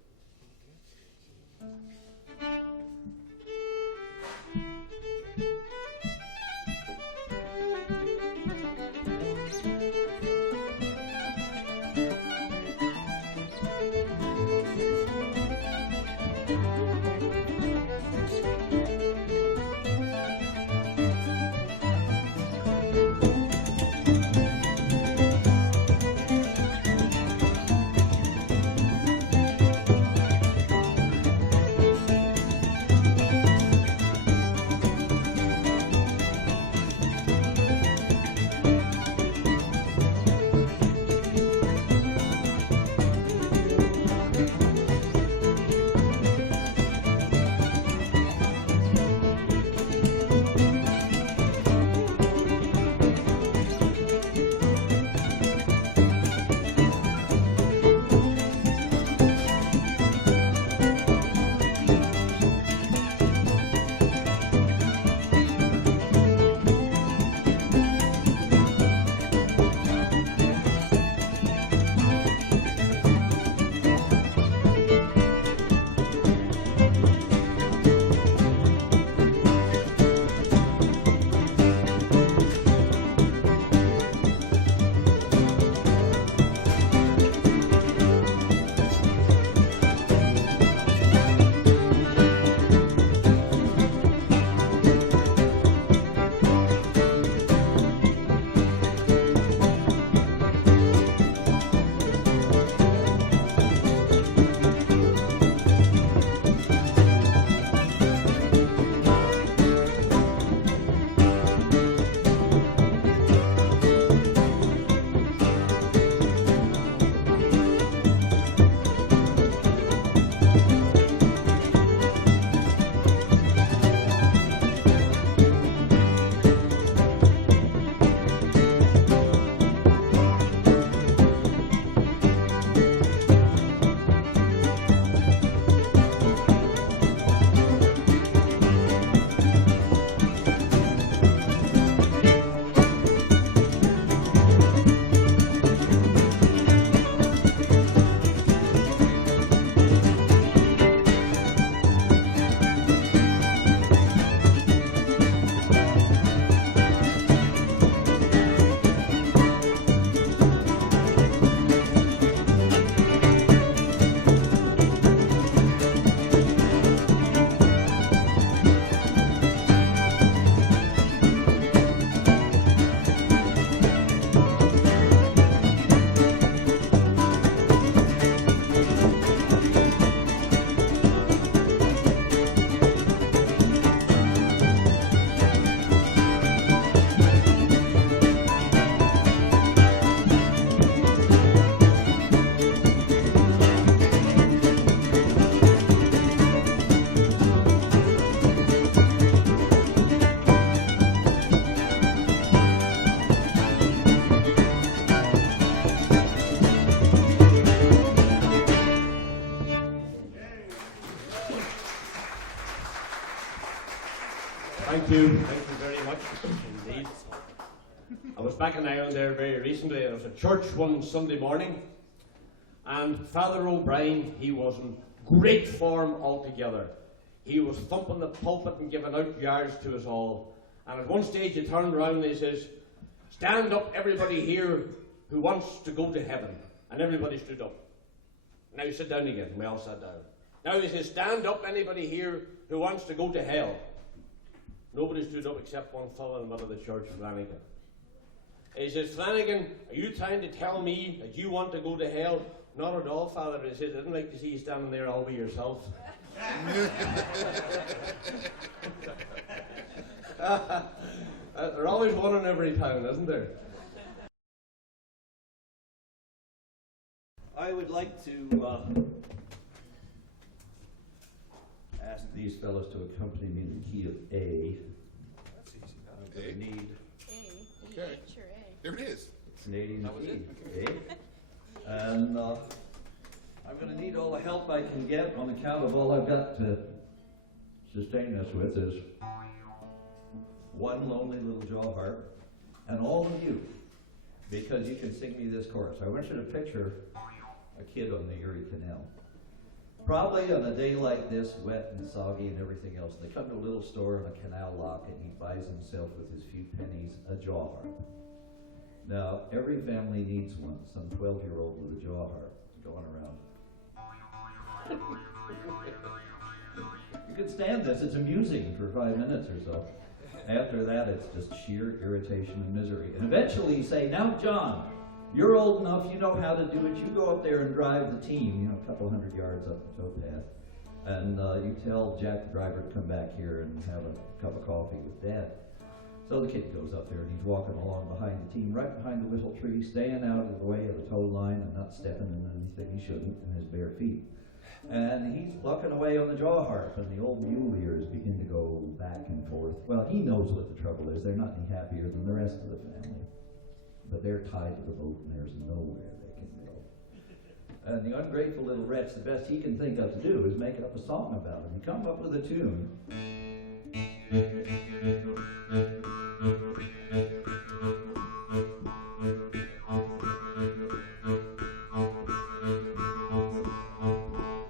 Thank you very much indeed. I was back in Ireland there very recently. I was at church one Sunday morning, and Father O'Brien, he was in great form altogether. He was thumping the pulpit and giving out yards to us all. And at one stage he turned around and he says, "Stand up, everybody here who wants to go to heaven." And everybody stood up. Now you sit down again. We all sat down. Now he says, "Stand up, anybody here who wants to go to hell." Nobody stood up except one fellow in the middle of the church, Flanagan. He says, "Flanagan, are you trying to tell me that you want to go to hell?" "Not at all, Father." He says, "I didn't like to see you standing there all by yourself." There's always one in every town, isn't there? I would like to ask these fellows to accompany me in the key of A. That's easy. I'm going to need... Okay. Sure, There it is. Canadian key, okay? And I'm going to need all the help I can get on account of all I've got to sustain us with is one lonely little jaw harp, and all of you, because you can sing me this chorus. I want you to picture a kid on the Erie Canal. Probably on a day like this, wet and soggy and everything else, they come to a little store on a canal lock and he buys himself with his few pennies a jaw harp. Now, every family needs one, some 12-year-old with a jaw harp going around. You can stand this, it's amusing for 5 minutes or so. After that, it's just sheer irritation and misery. And eventually you say, now John, you're old enough, you know how to do it, you go up there and drive the team, a couple 100 yards up the towpath, and you tell Jack the driver to come back here and have a cup of coffee with Dad. So the kid goes up there and he's walking along behind the team, right behind the little tree, staying out of the way of the tow line and not stepping in anything he shouldn't in his bare feet. And he's plucking away on the jaw harp, and the old mule ears begin to go back and forth. Well, he knows what the trouble is. They're not any happier than the rest of the family. But they're tied to the boat, and there's nowhere they can go. And the ungrateful little wretch, the best he can think of to do is make up a song about it. He comes up with a tune.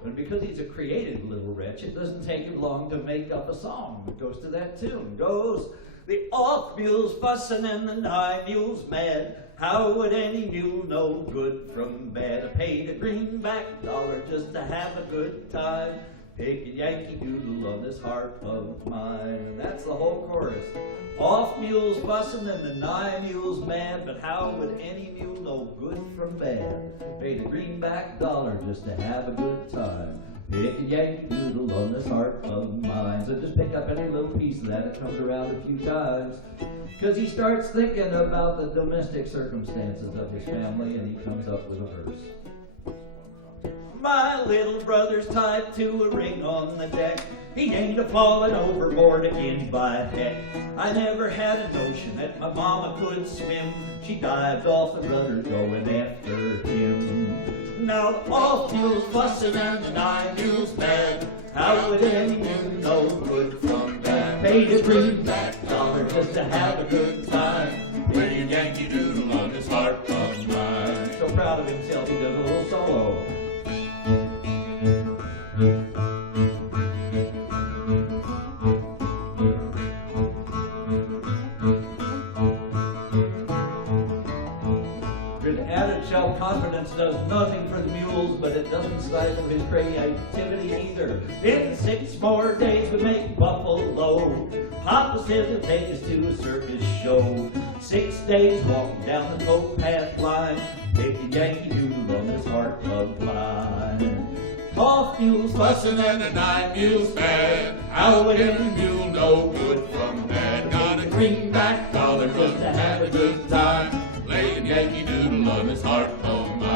And because he's a creative little wretch, it doesn't take him long to make up a song that goes to that tune. Goes, the off mule's fussing and the nigh mule's mad. How would any mule know good from bad? I paid a greenback dollar just to have a good time. Pick a Yankee Doodle on this harp of mine. And that's the whole chorus. Off mule's fussing and the nigh mule's mad, but how would any mule know good from bad? Paid a greenback dollar just to have a good time. Pick a Yankee Doodle on this harp of mine. So just pick up any little piece of that. It comes around a few times. Because he starts thinking about the domestic circumstances of his family, and he comes up with a verse. My little brother's tied to a ring on the deck. He ain't a-falling overboard again by heck. I never had a notion that my mama could swim. She dived off the rudder going after him. Now the off mule's fussing and the nigh mule's mad. How would any mule know good from bad? Paid a greenback dollar just to have a good time. Playing Yankee Doodle on this harp of mine. So proud of himself, he does a little solo. Good added self-confidence does nothing for the mules, but it doesn't stifle his creativity either. In 6 more days we make Buffalo. Papa says he'll take us to a circus show. 6 days walking down the towpath line, picking Yankee Doodle on this harp of mine. Off mules fussing and the nigh mules mad. How would any mule know good from bad? Got a greenback dollar just to have a good time, playing Yankee Doodle on this harp of mine.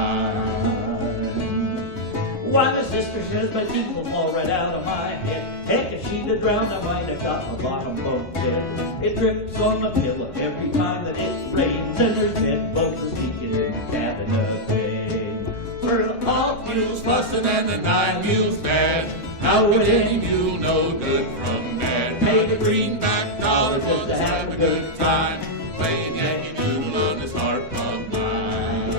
Why, my sister says my teeth will fall right out of my head. Heck, if she'd have drowned, I might have got my bottom bone dead. It drips on my pillow every time that it rains, and there's bed bugs sneaking in the cabin again. For the off mule's fussing and the nigh mule's mad. How would any mule know good from bad? Paid a greenback dollar just to have a good time, playing Yankee Doodle on this harp of mine.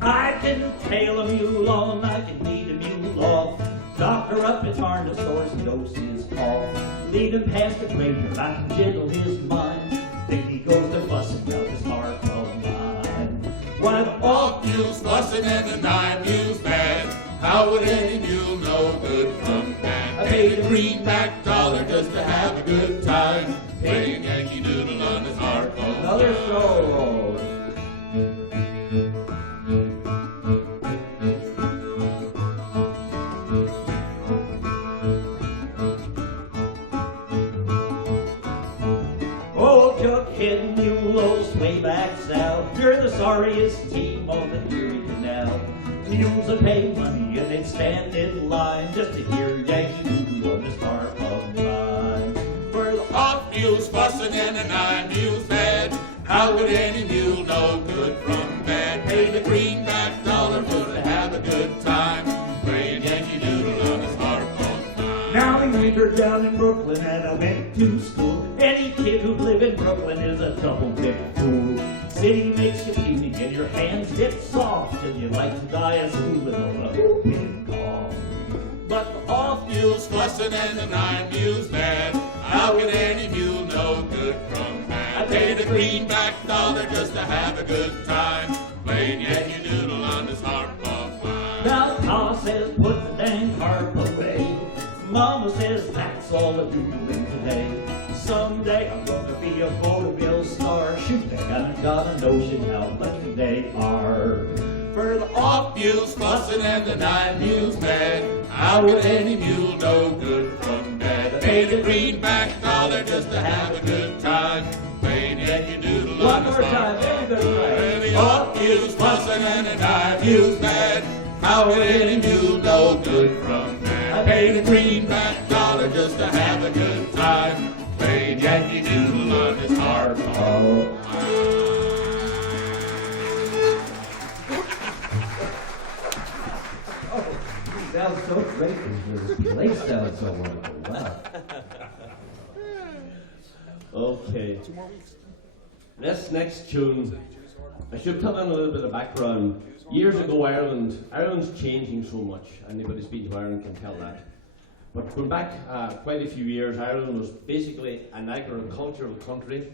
I can tail a mule on, I can lead a mule off, doctor up his harness, horse and dose his cough, lead him past the graveyard, I can gentle his mind, then he goes to fussing out this harp of mine. Why the off mule's fussing and the nigh mule's mad? How would any mule know good from bad? I paid a greenback dollar just to have a good time, playing Yankee Doodle on his harp of mine. Another solo. Oh, jug-head mules way back south, you're the sorriest team on the Erie Canal. Mules that pay money and they'd stand in line just to hear Yankee Doodle major down in Brooklyn and I went to school. Any kid who live in Brooklyn is a double-dick fool. City makes you puny and your hands get soft, and you like to die a schooling on a whooping cough. But the off mule's fussing and the 9 mule's mad. How can any mule know good from bad? I paid a greenback dollar just to have a good time, playing Yankee Doodle on this harp of mine. Now Pa says put the dang harp away. Mama says that's all the doodling today. Someday I'm gonna be a vaudeville star. Shoot, I haven't got a notion how lucky they are. For the off mule's fussing and the 9 mule's mad. How can any mule know good from bad? I paid a greenback dollar just to have a good time, playing Yankee Doodle One on more this time, harp. everybody. And the off mule's fussing and the 9 mule's mad. How can any mule know good from bad? I paid a greenback dollar just to have a good time, playing Yankee Doodle on this harp. Sounds so great. This place sounds so wonderful. Wow. Okay. This next tune, I should tell in a little bit of background. Years ago, Ireland's changing so much. Anybody who's been to Ireland can tell that. But going back quite a few years, Ireland was basically an agricultural country.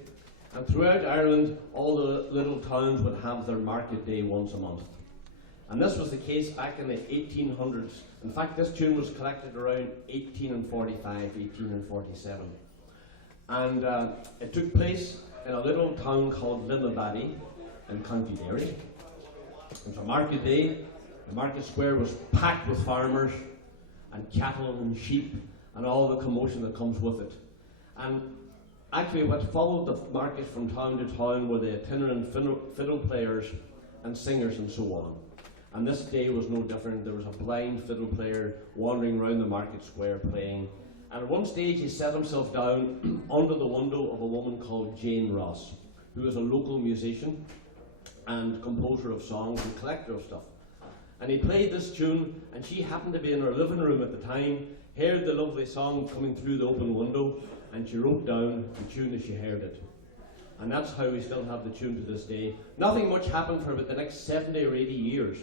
And throughout Ireland, all the little towns would have their market day once a month. And this was the case back in the 1800s. In fact, this tune was collected around 1845, 1847. And it took place in a little town called Linnabaddy in County Erie. It was a market day. The market square was packed with farmers and cattle and sheep and all the commotion that comes with it. And actually what followed the market from town to town were the itinerant fiddle players and singers and so on. And this day was no different. There was a blind fiddle player wandering around the market square playing. And at one stage he set himself down under the window of a woman called Jane Ross, who was a local musician and composer of songs and collector of stuff. And he played this tune, and she happened to be in her living room at the time, heard the lovely song coming through the open window, and she wrote down the tune as she heard it. And that's how we still have the tune to this day. Nothing much happened for about the next 70 or 80 years.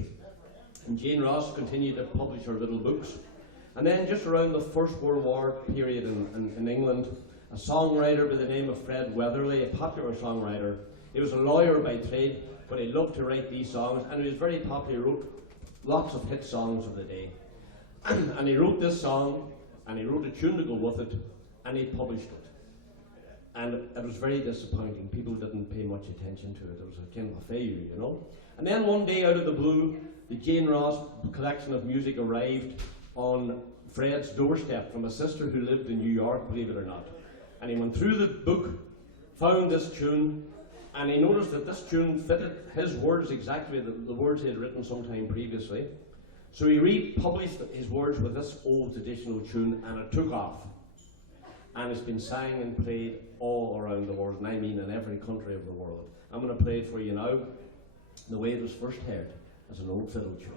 And Jane Ross continued to publish her little books. And then just around the First World War period in England, a songwriter by the name of Fred Weatherly, a popular songwriter, he was a lawyer by trade, but he loved to write these songs, and he was very popular. He wrote lots of hit songs of the day. And he wrote this song, and he wrote a tune to go with it, and he published it. And it was very disappointing. People didn't pay much attention to it. It was a kind of a failure, you know. And then one day, out of the blue, the Jane Ross collection of music arrived on Fred's doorstep from a sister who lived in New York, believe it or not. And he went through the book, found this tune, and he noticed that this tune fitted his words exactly, the words he had written sometime previously. So he republished his words with this old traditional tune, and it took off. And it's been sang and played all around the world, and I mean in every country of the world. I'm going to play it for you now, the way it was first heard, as an old fiddle tune.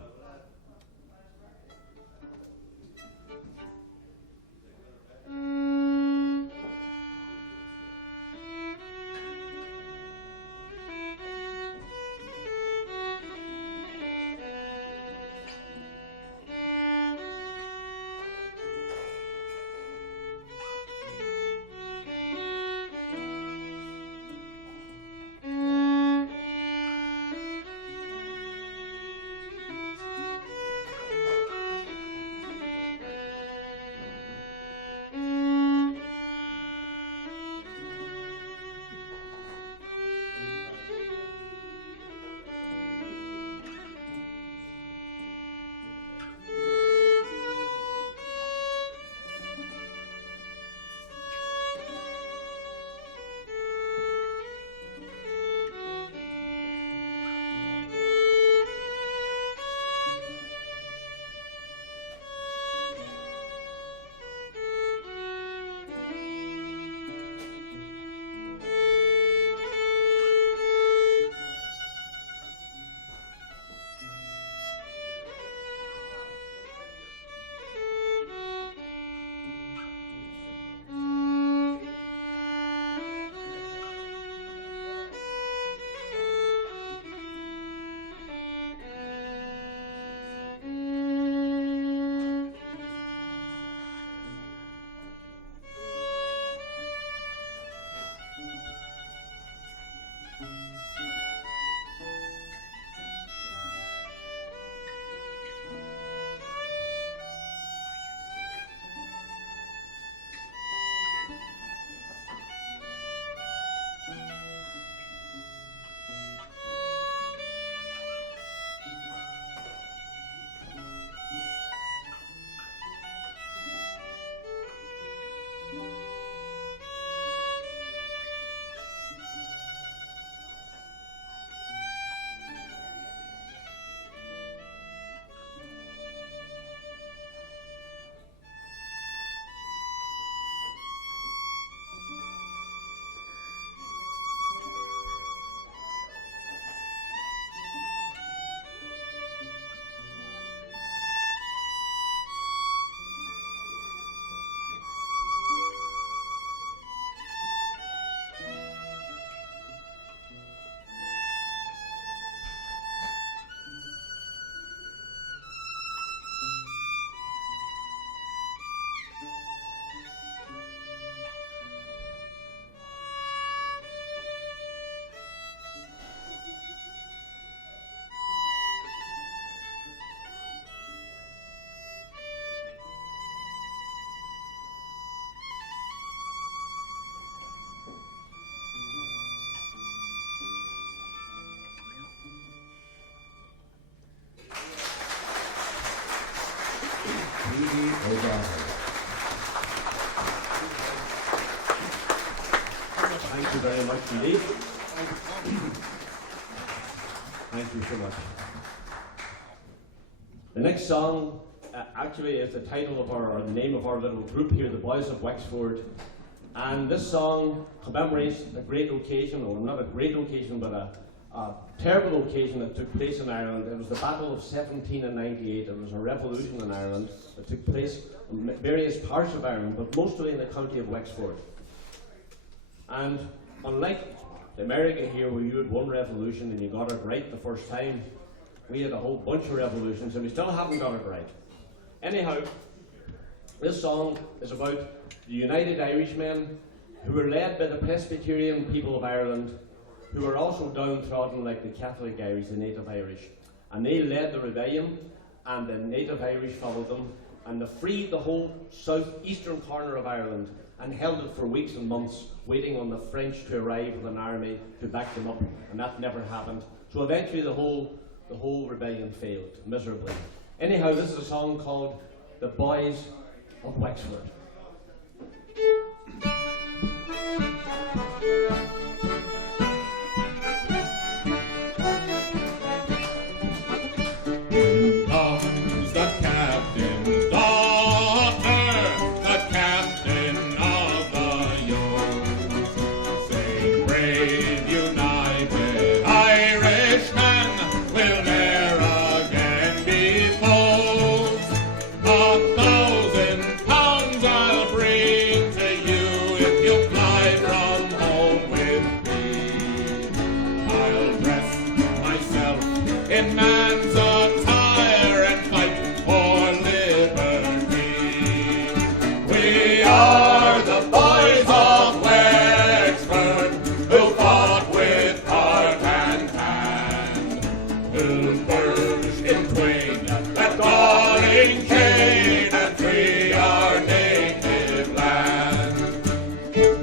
Thank you very much indeed. Thank you so much. The next song actually is the title of or the name of our little group here, the Boys of Wexford. And this song commemorates a great occasion, or not a great occasion, but a terrible occasion that took place in Ireland. It was the Battle of 1798. It was a revolution in Ireland that took place in various parts of Ireland, but mostly in the county of Wexford. And unlike America here, where you had one revolution and you got it right the first time, we had a whole bunch of revolutions and we still haven't got it right. Anyhow, this song is about the United Irishmen who were led by the Presbyterian people of Ireland, who were also downtrodden like the Catholic Irish, the native Irish. And they led the rebellion, and the native Irish followed them, and they freed the whole southeastern corner of Ireland and held it for weeks and months, waiting on the French to arrive with an army to back them up, and that never happened. So eventually the whole rebellion failed miserably. Anyhow, this is a song called The Boys of Wexford. Comes the captain's daughter, the captain of the York. Say, brave united Irishmen will ne'er again be foes. 1,000 pounds I'll bring to you if you fly from home with me. I'll dress myself in man's attire and fight for liberty. We are the boys of Wexford who fought with heart and hand, who burst in twain that galling chain and free our native land.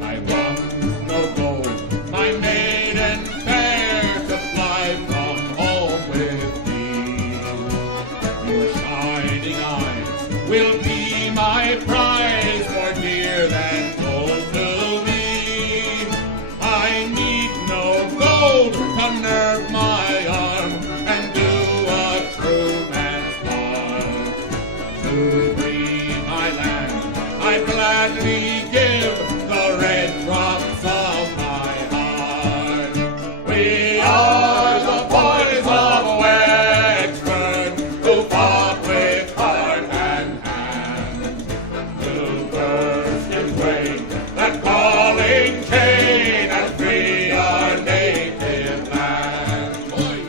I want no gold, my maiden fair, to fly from home with me. Your shining eyes will be my prize, more dear than gold to me. I need no gold to nerve my arm and do a true man's part. To free my land, I gladly give the red drops of my heart. We are the boys of Wexford who fought with heart and hand, who burst in twain that galling chain and free our native land. Boys.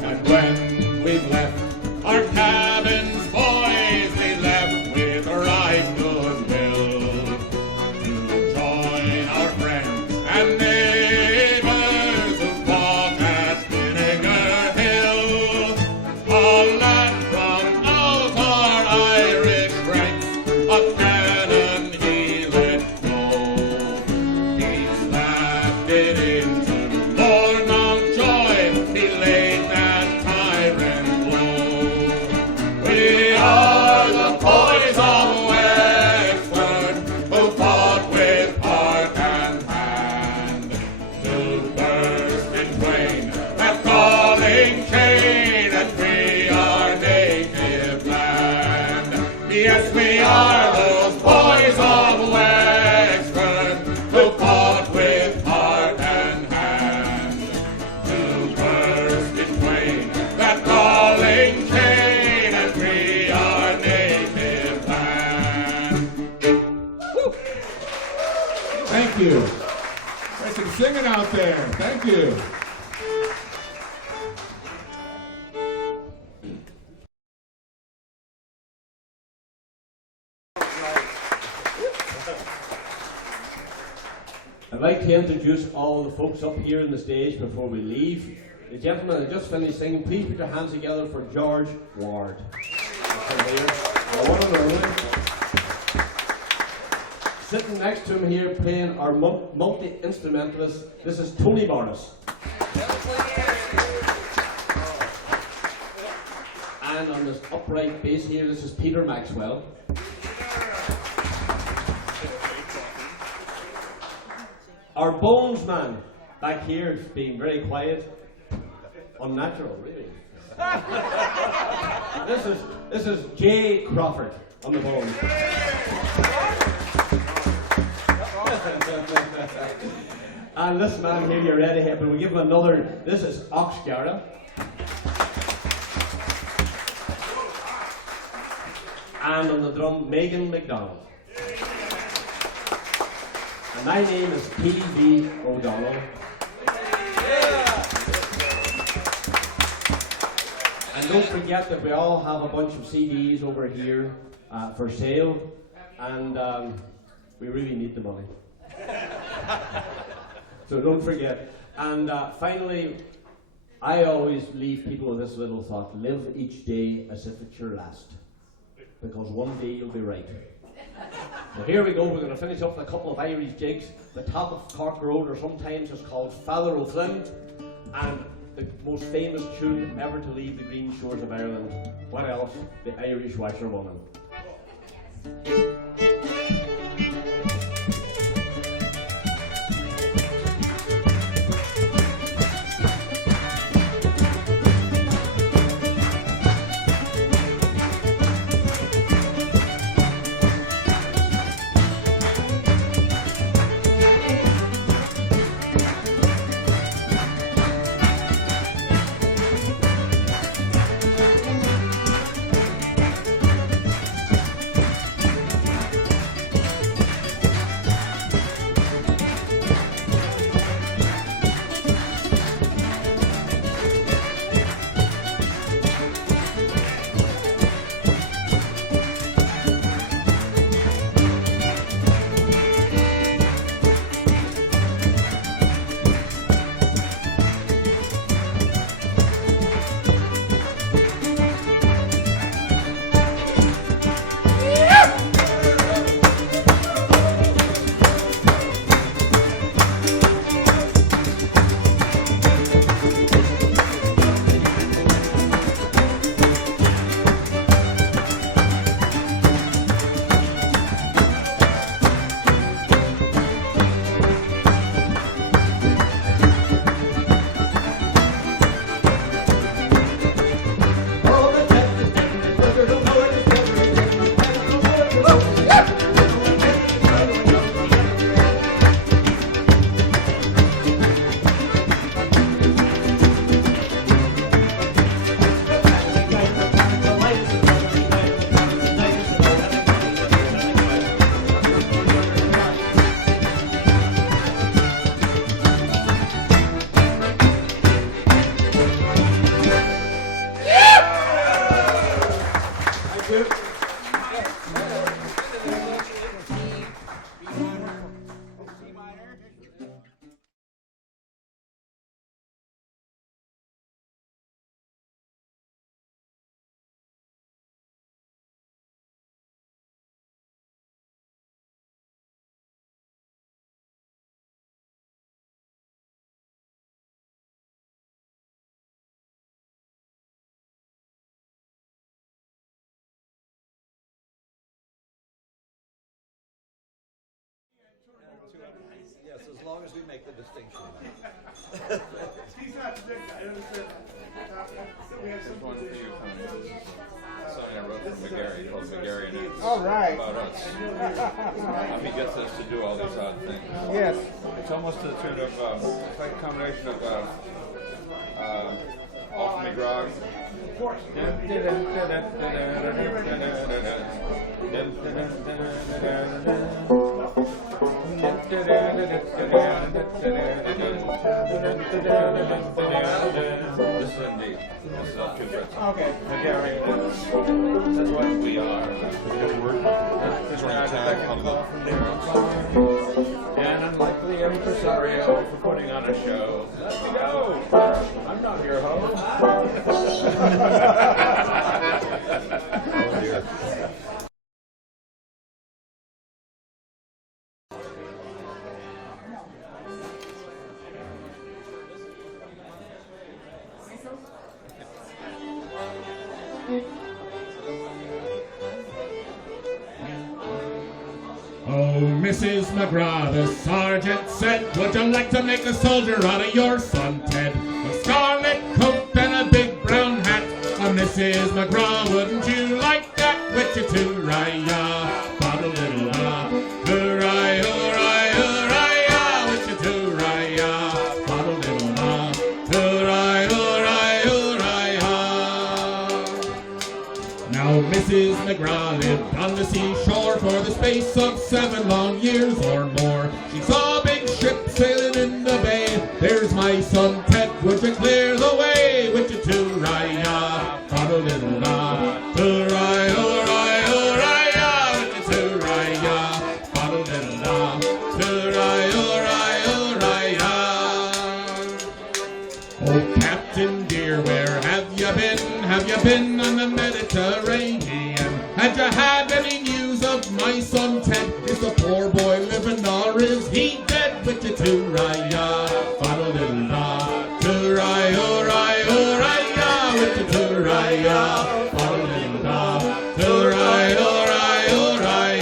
And when we've left our cabins, boys, we left with right goodwill to join our friends and neighbors who fought at Vinegar Hill. A lad from out our Irish ranks, a cannon he let go. He slapped it into Lord Mountjoy, he laid that tyrant low. We are the boys of Wexford who fought with heart and hand, to burst in twain that galling chain and free our native land. Yes, we are those boys of Wexford who fought with heart and hand, to burst in twain that galling chain and free our native land. Thank you. There's some singing out there. Thank you. I'd like to introduce all the folks up here on the stage before we leave. The gentleman that just finished singing, please put your hands together for George Ward. Sitting next to him here playing our multi-instrumentalist, this is Tony Morris. And on this upright bass here, this is Peter Maxwell. Our bones man back here is being very quiet. Unnatural, really. This is Jay Crawford on the bones. And this man here, you're ready here, but we give him another. This is Ox Garra. And on the drum, Megan McDonald. And my name is P.V. O'Donnell. And don't forget that we all have a bunch of CDs over here for sale, and we really need the money. So don't forget. And finally, I always leave people with this little thought: live each day as if it's your last, because one day you'll be right. So here we go, we're going to finish up with a couple of Irish jigs. The top of Cork Road, or sometimes it's called Father O'Flynn, and the most famous tune ever to leave the green shores of Ireland. What else? The Irish Washerwoman. Yes, as long as we make the distinction. He's not the big guy. There's one for you coming. Something I wrote from McGarry called McGarry Nights. All right. About us. He gets us to do all these odd things. Yes. It's almost to the tune of, it's like a combination of Alton McGraw. Of course. This is indeed. This is two frets. Okay. McGarry. That's what we are. Good word. That's where you tag. And unlikely impresario for putting on a show. Let's go. I'm not your host. Oh dear. Oh, Mrs. McGraw, the sergeant said, would you like to make a soldier out of your son, Ted? A scarlet coat and a big brown hat. Oh, Mrs. McGraw, wouldn't you like that? With your two-raya, bottle-little-ah. Hooray, hooray, hooray, with your two-raya, bottle-little-ah. Hooray, hooray, hooray. Now, Mrs. McGraw lived on the seashore for the space of 7 long years or more. She saw big ships sailing in the bay. There's my son Ted, would you clear the way with your two-raya, bottle-little-ah. Hooray, hooray, hooray, with your two-raya, bottle-little-ah. Hooray, hooray, hooray. Oh, Captain dear, where have you been? Have you been on the Mediterranean? Had you had any news of my son Ted? Is the poor boy living or is he dead? With your two-raya, bottle-little-ah. Hooray, hooray, hooray, with your two-raya, bottle-little-ah. Hooray, hooray, hooray.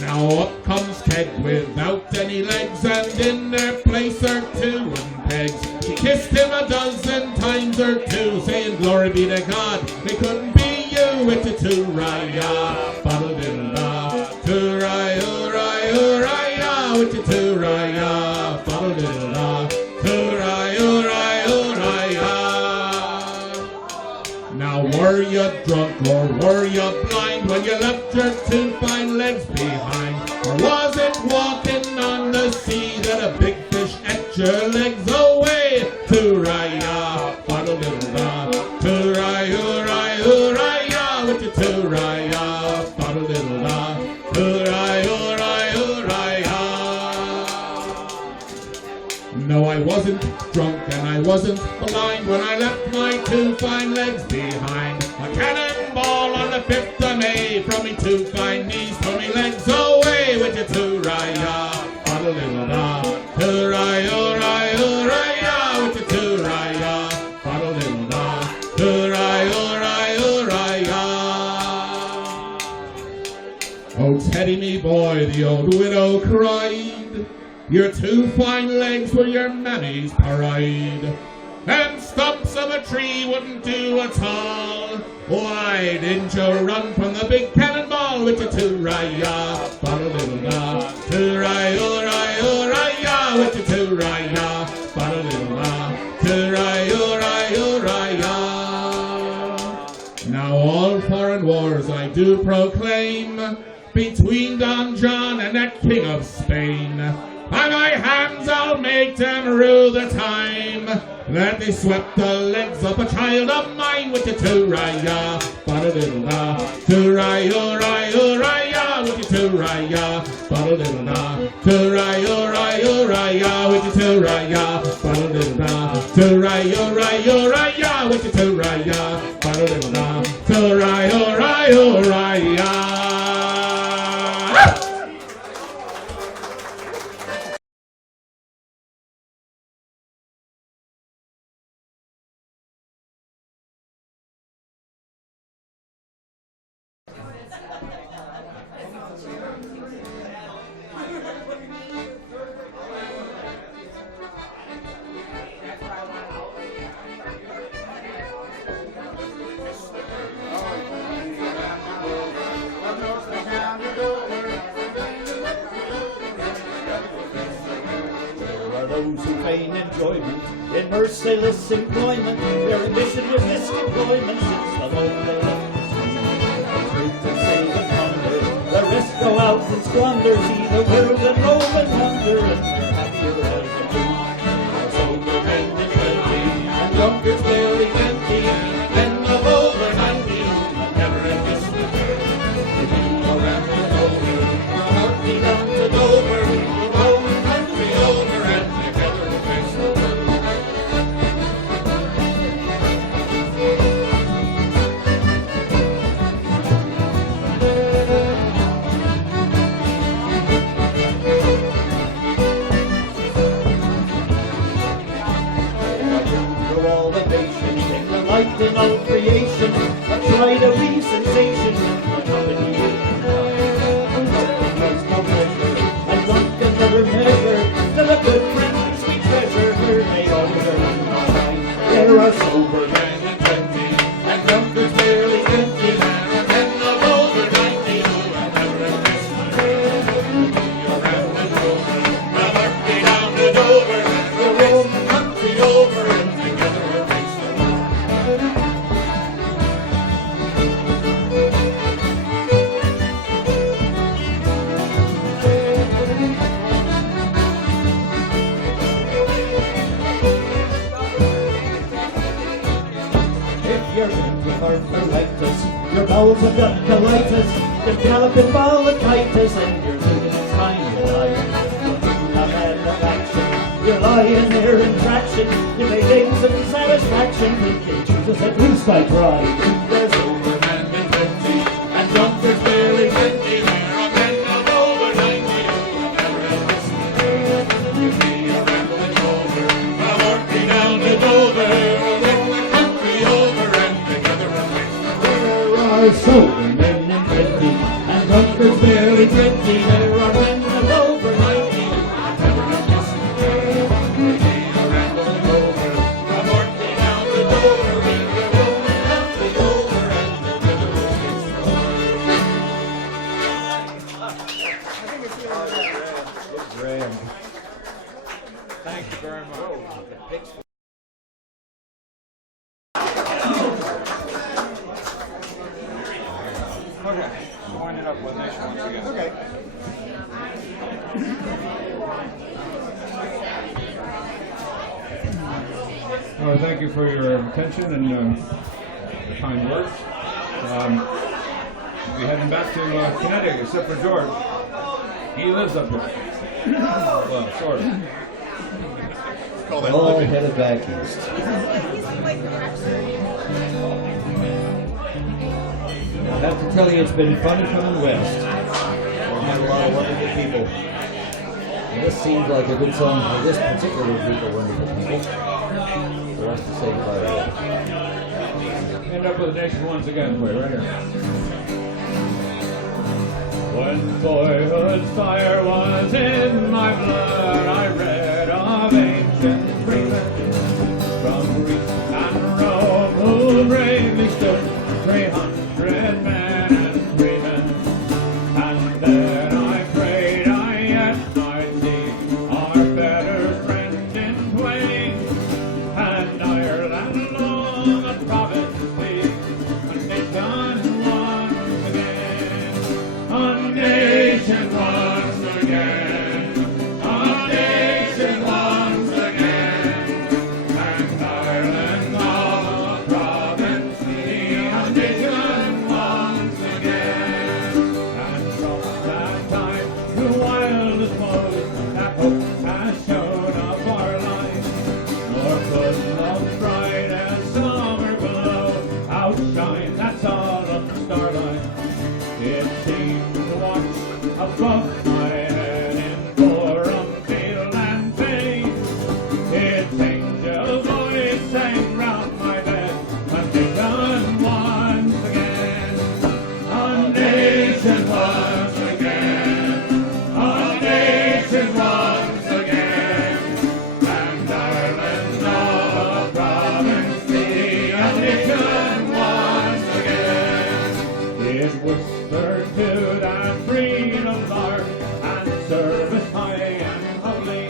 Now up comes Ted without any legs, and in their place are 2 wooden pegs. She kissed him a dozen times or 2, saying glory be to God, they couldn't be you with the two-raya, bottle-little-ah. Hooray, hooray, hooray, with the two-raya, bottle-little-ah. Hooray, hooray, hooray. Now were you drunk or were you blind when you left your 2 fine legs behind? Or was it walking on the sea that a big fish ate your legs away? Hooray-ah, bottle-little-ah. Hooray, hooray, hooray, with your two-raya, bottle-little-ah. Hooray, hooray, hooray. No, I wasn't drunk and I wasn't blind when I left my 2 fine legs behind. A cannonball on the 5th of May from me 2 fine knees, from me legs away with your two-raya, bottle-little-ah. Hooray, hooray, hooray, with your two-raya, bottle-little-ah. Hooray, hooray, hooray. Oh, Teddy, me boy, the old widow cried, your 2 fine legs were your mammy's pride, and stumps of a tree wouldn't do at all. Why didn't you run from the big cannonball with your two-raya, bottle-little-ah. Hooray, hooray, hooray, with your two-raya, bottle-little-ah. Hooray, hooray, hooray. Now all foreign wars I do proclaim, between Don John and that King of Spain. By my hands I'll make them rue the time that they swept the legs of a child of mine with your two-raya, bottle-little-ah. Hooray, hooray, hooray, with your two-raya, bottle-little-ah. Hooray, hooray, hooray, with your two-raya, bottle-little-ah. Hooray, hooray, hooray, with your two-raya, bottle-little-ah. Hooray, hooray, hooray. Those who feign enjoyment in merciless employment, their ambition was misemployment since the moment they left the sea. They truth and save and plunder, the rest go out and squander, see the world and roam and wonder, and they're happier as a bee. Our sober men in plenty, and drunkards barely empty, men of over 90, never have missed the fair. They do around and over, from Orkney down to Dover, sensation when the company was no measure, and one can never measure till a good friend sweet treasure. They always are in my mind. There are sober men and plenty, and drunkards barely 20, and men of over 90 who have never impressed my head. Around and over, from Orkney down to Dover, the roam the country over, and together we're race the world. You're in with arthritis, your bowels have got colitis, you've galloping bronchitis, and you're thinking it's time to die. You have had enough action, you're lying there in traction, you may gain some satisfaction, if you choose to set loose by pride. There's over man and 20, and drunkards barely 20, there are men of over 90 who have never listened. You see a rambling over, from Orkney down to Dover, sober men and 20, and drunkards barely 20. There are men of over 90 who never have listened. We are rambling over, from Orkney down to Dover. We are rolling country over, and together we'll fix the Graham. Thank you very much. Okay, wind it up with this once again. Okay. Well, thank you for your attention and the kind words. We're heading back to Connecticut, except for George. He lives up here. Well, sort of. All headed back east. I have to tell you, it's been fun coming west. We've met a lot of wonderful people. And this seems like a good song for this particular group of wonderful people. For us to say goodbye to. End up with the next one once again, play right here. When boyhood's fire was in my blood, I read of ancient freemen from Greece and Rome who bravely stood 300 men and freemen. And then I prayed I yet might see our better friend in Twain, and Ireland long a province be, a nation once again, a nation once again, a nation once again, and Ireland long a province be, a nation once again. And from that time to wildest woes, that hope has shown up our line, nor could love's bright as summer glow outshine that solemn starlight. It seemed to watch above my head in forum, field, and fane. Its angel voice sang round my bed, a nation once again, a nation once again, a nation once again, and Ireland's all a province be, a nation once again. It whispered to that freedom lark, and service high and holy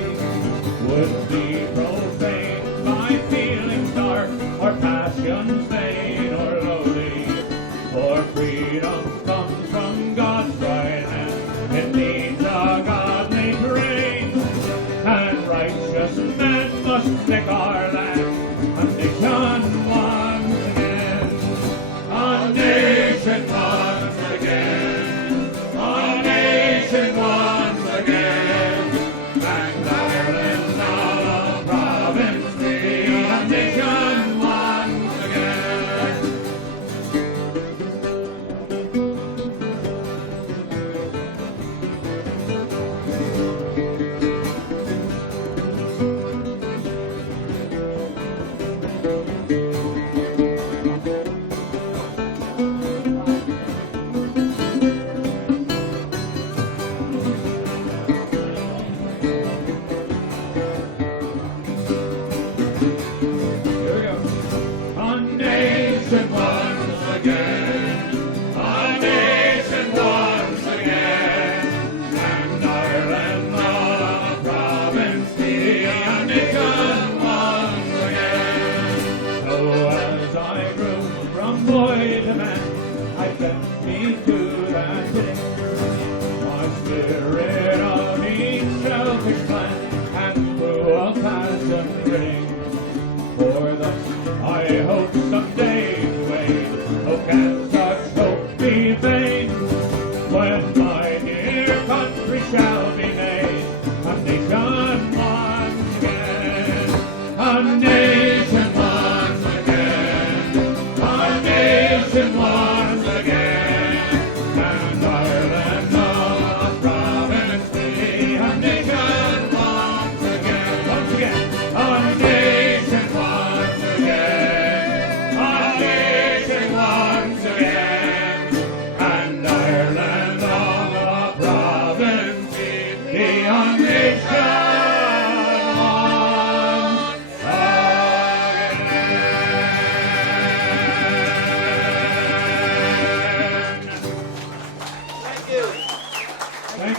would be profaned by feelings dark, or passions vain or lowly. For freedom comes from God's right hand, it needs a godly grain, and righteous men must make our land a nation once again, a nation once again, a nation once again, and Ireland's all a province be, a nation once again.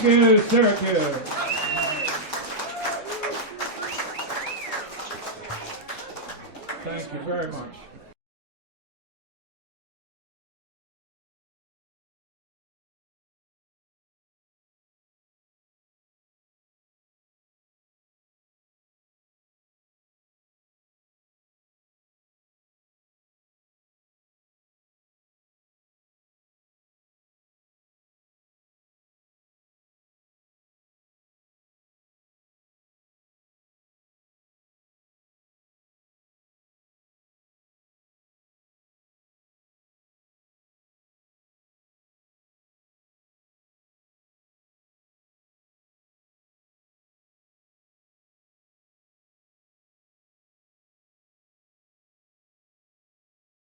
you, Syracuse. Thank you very much.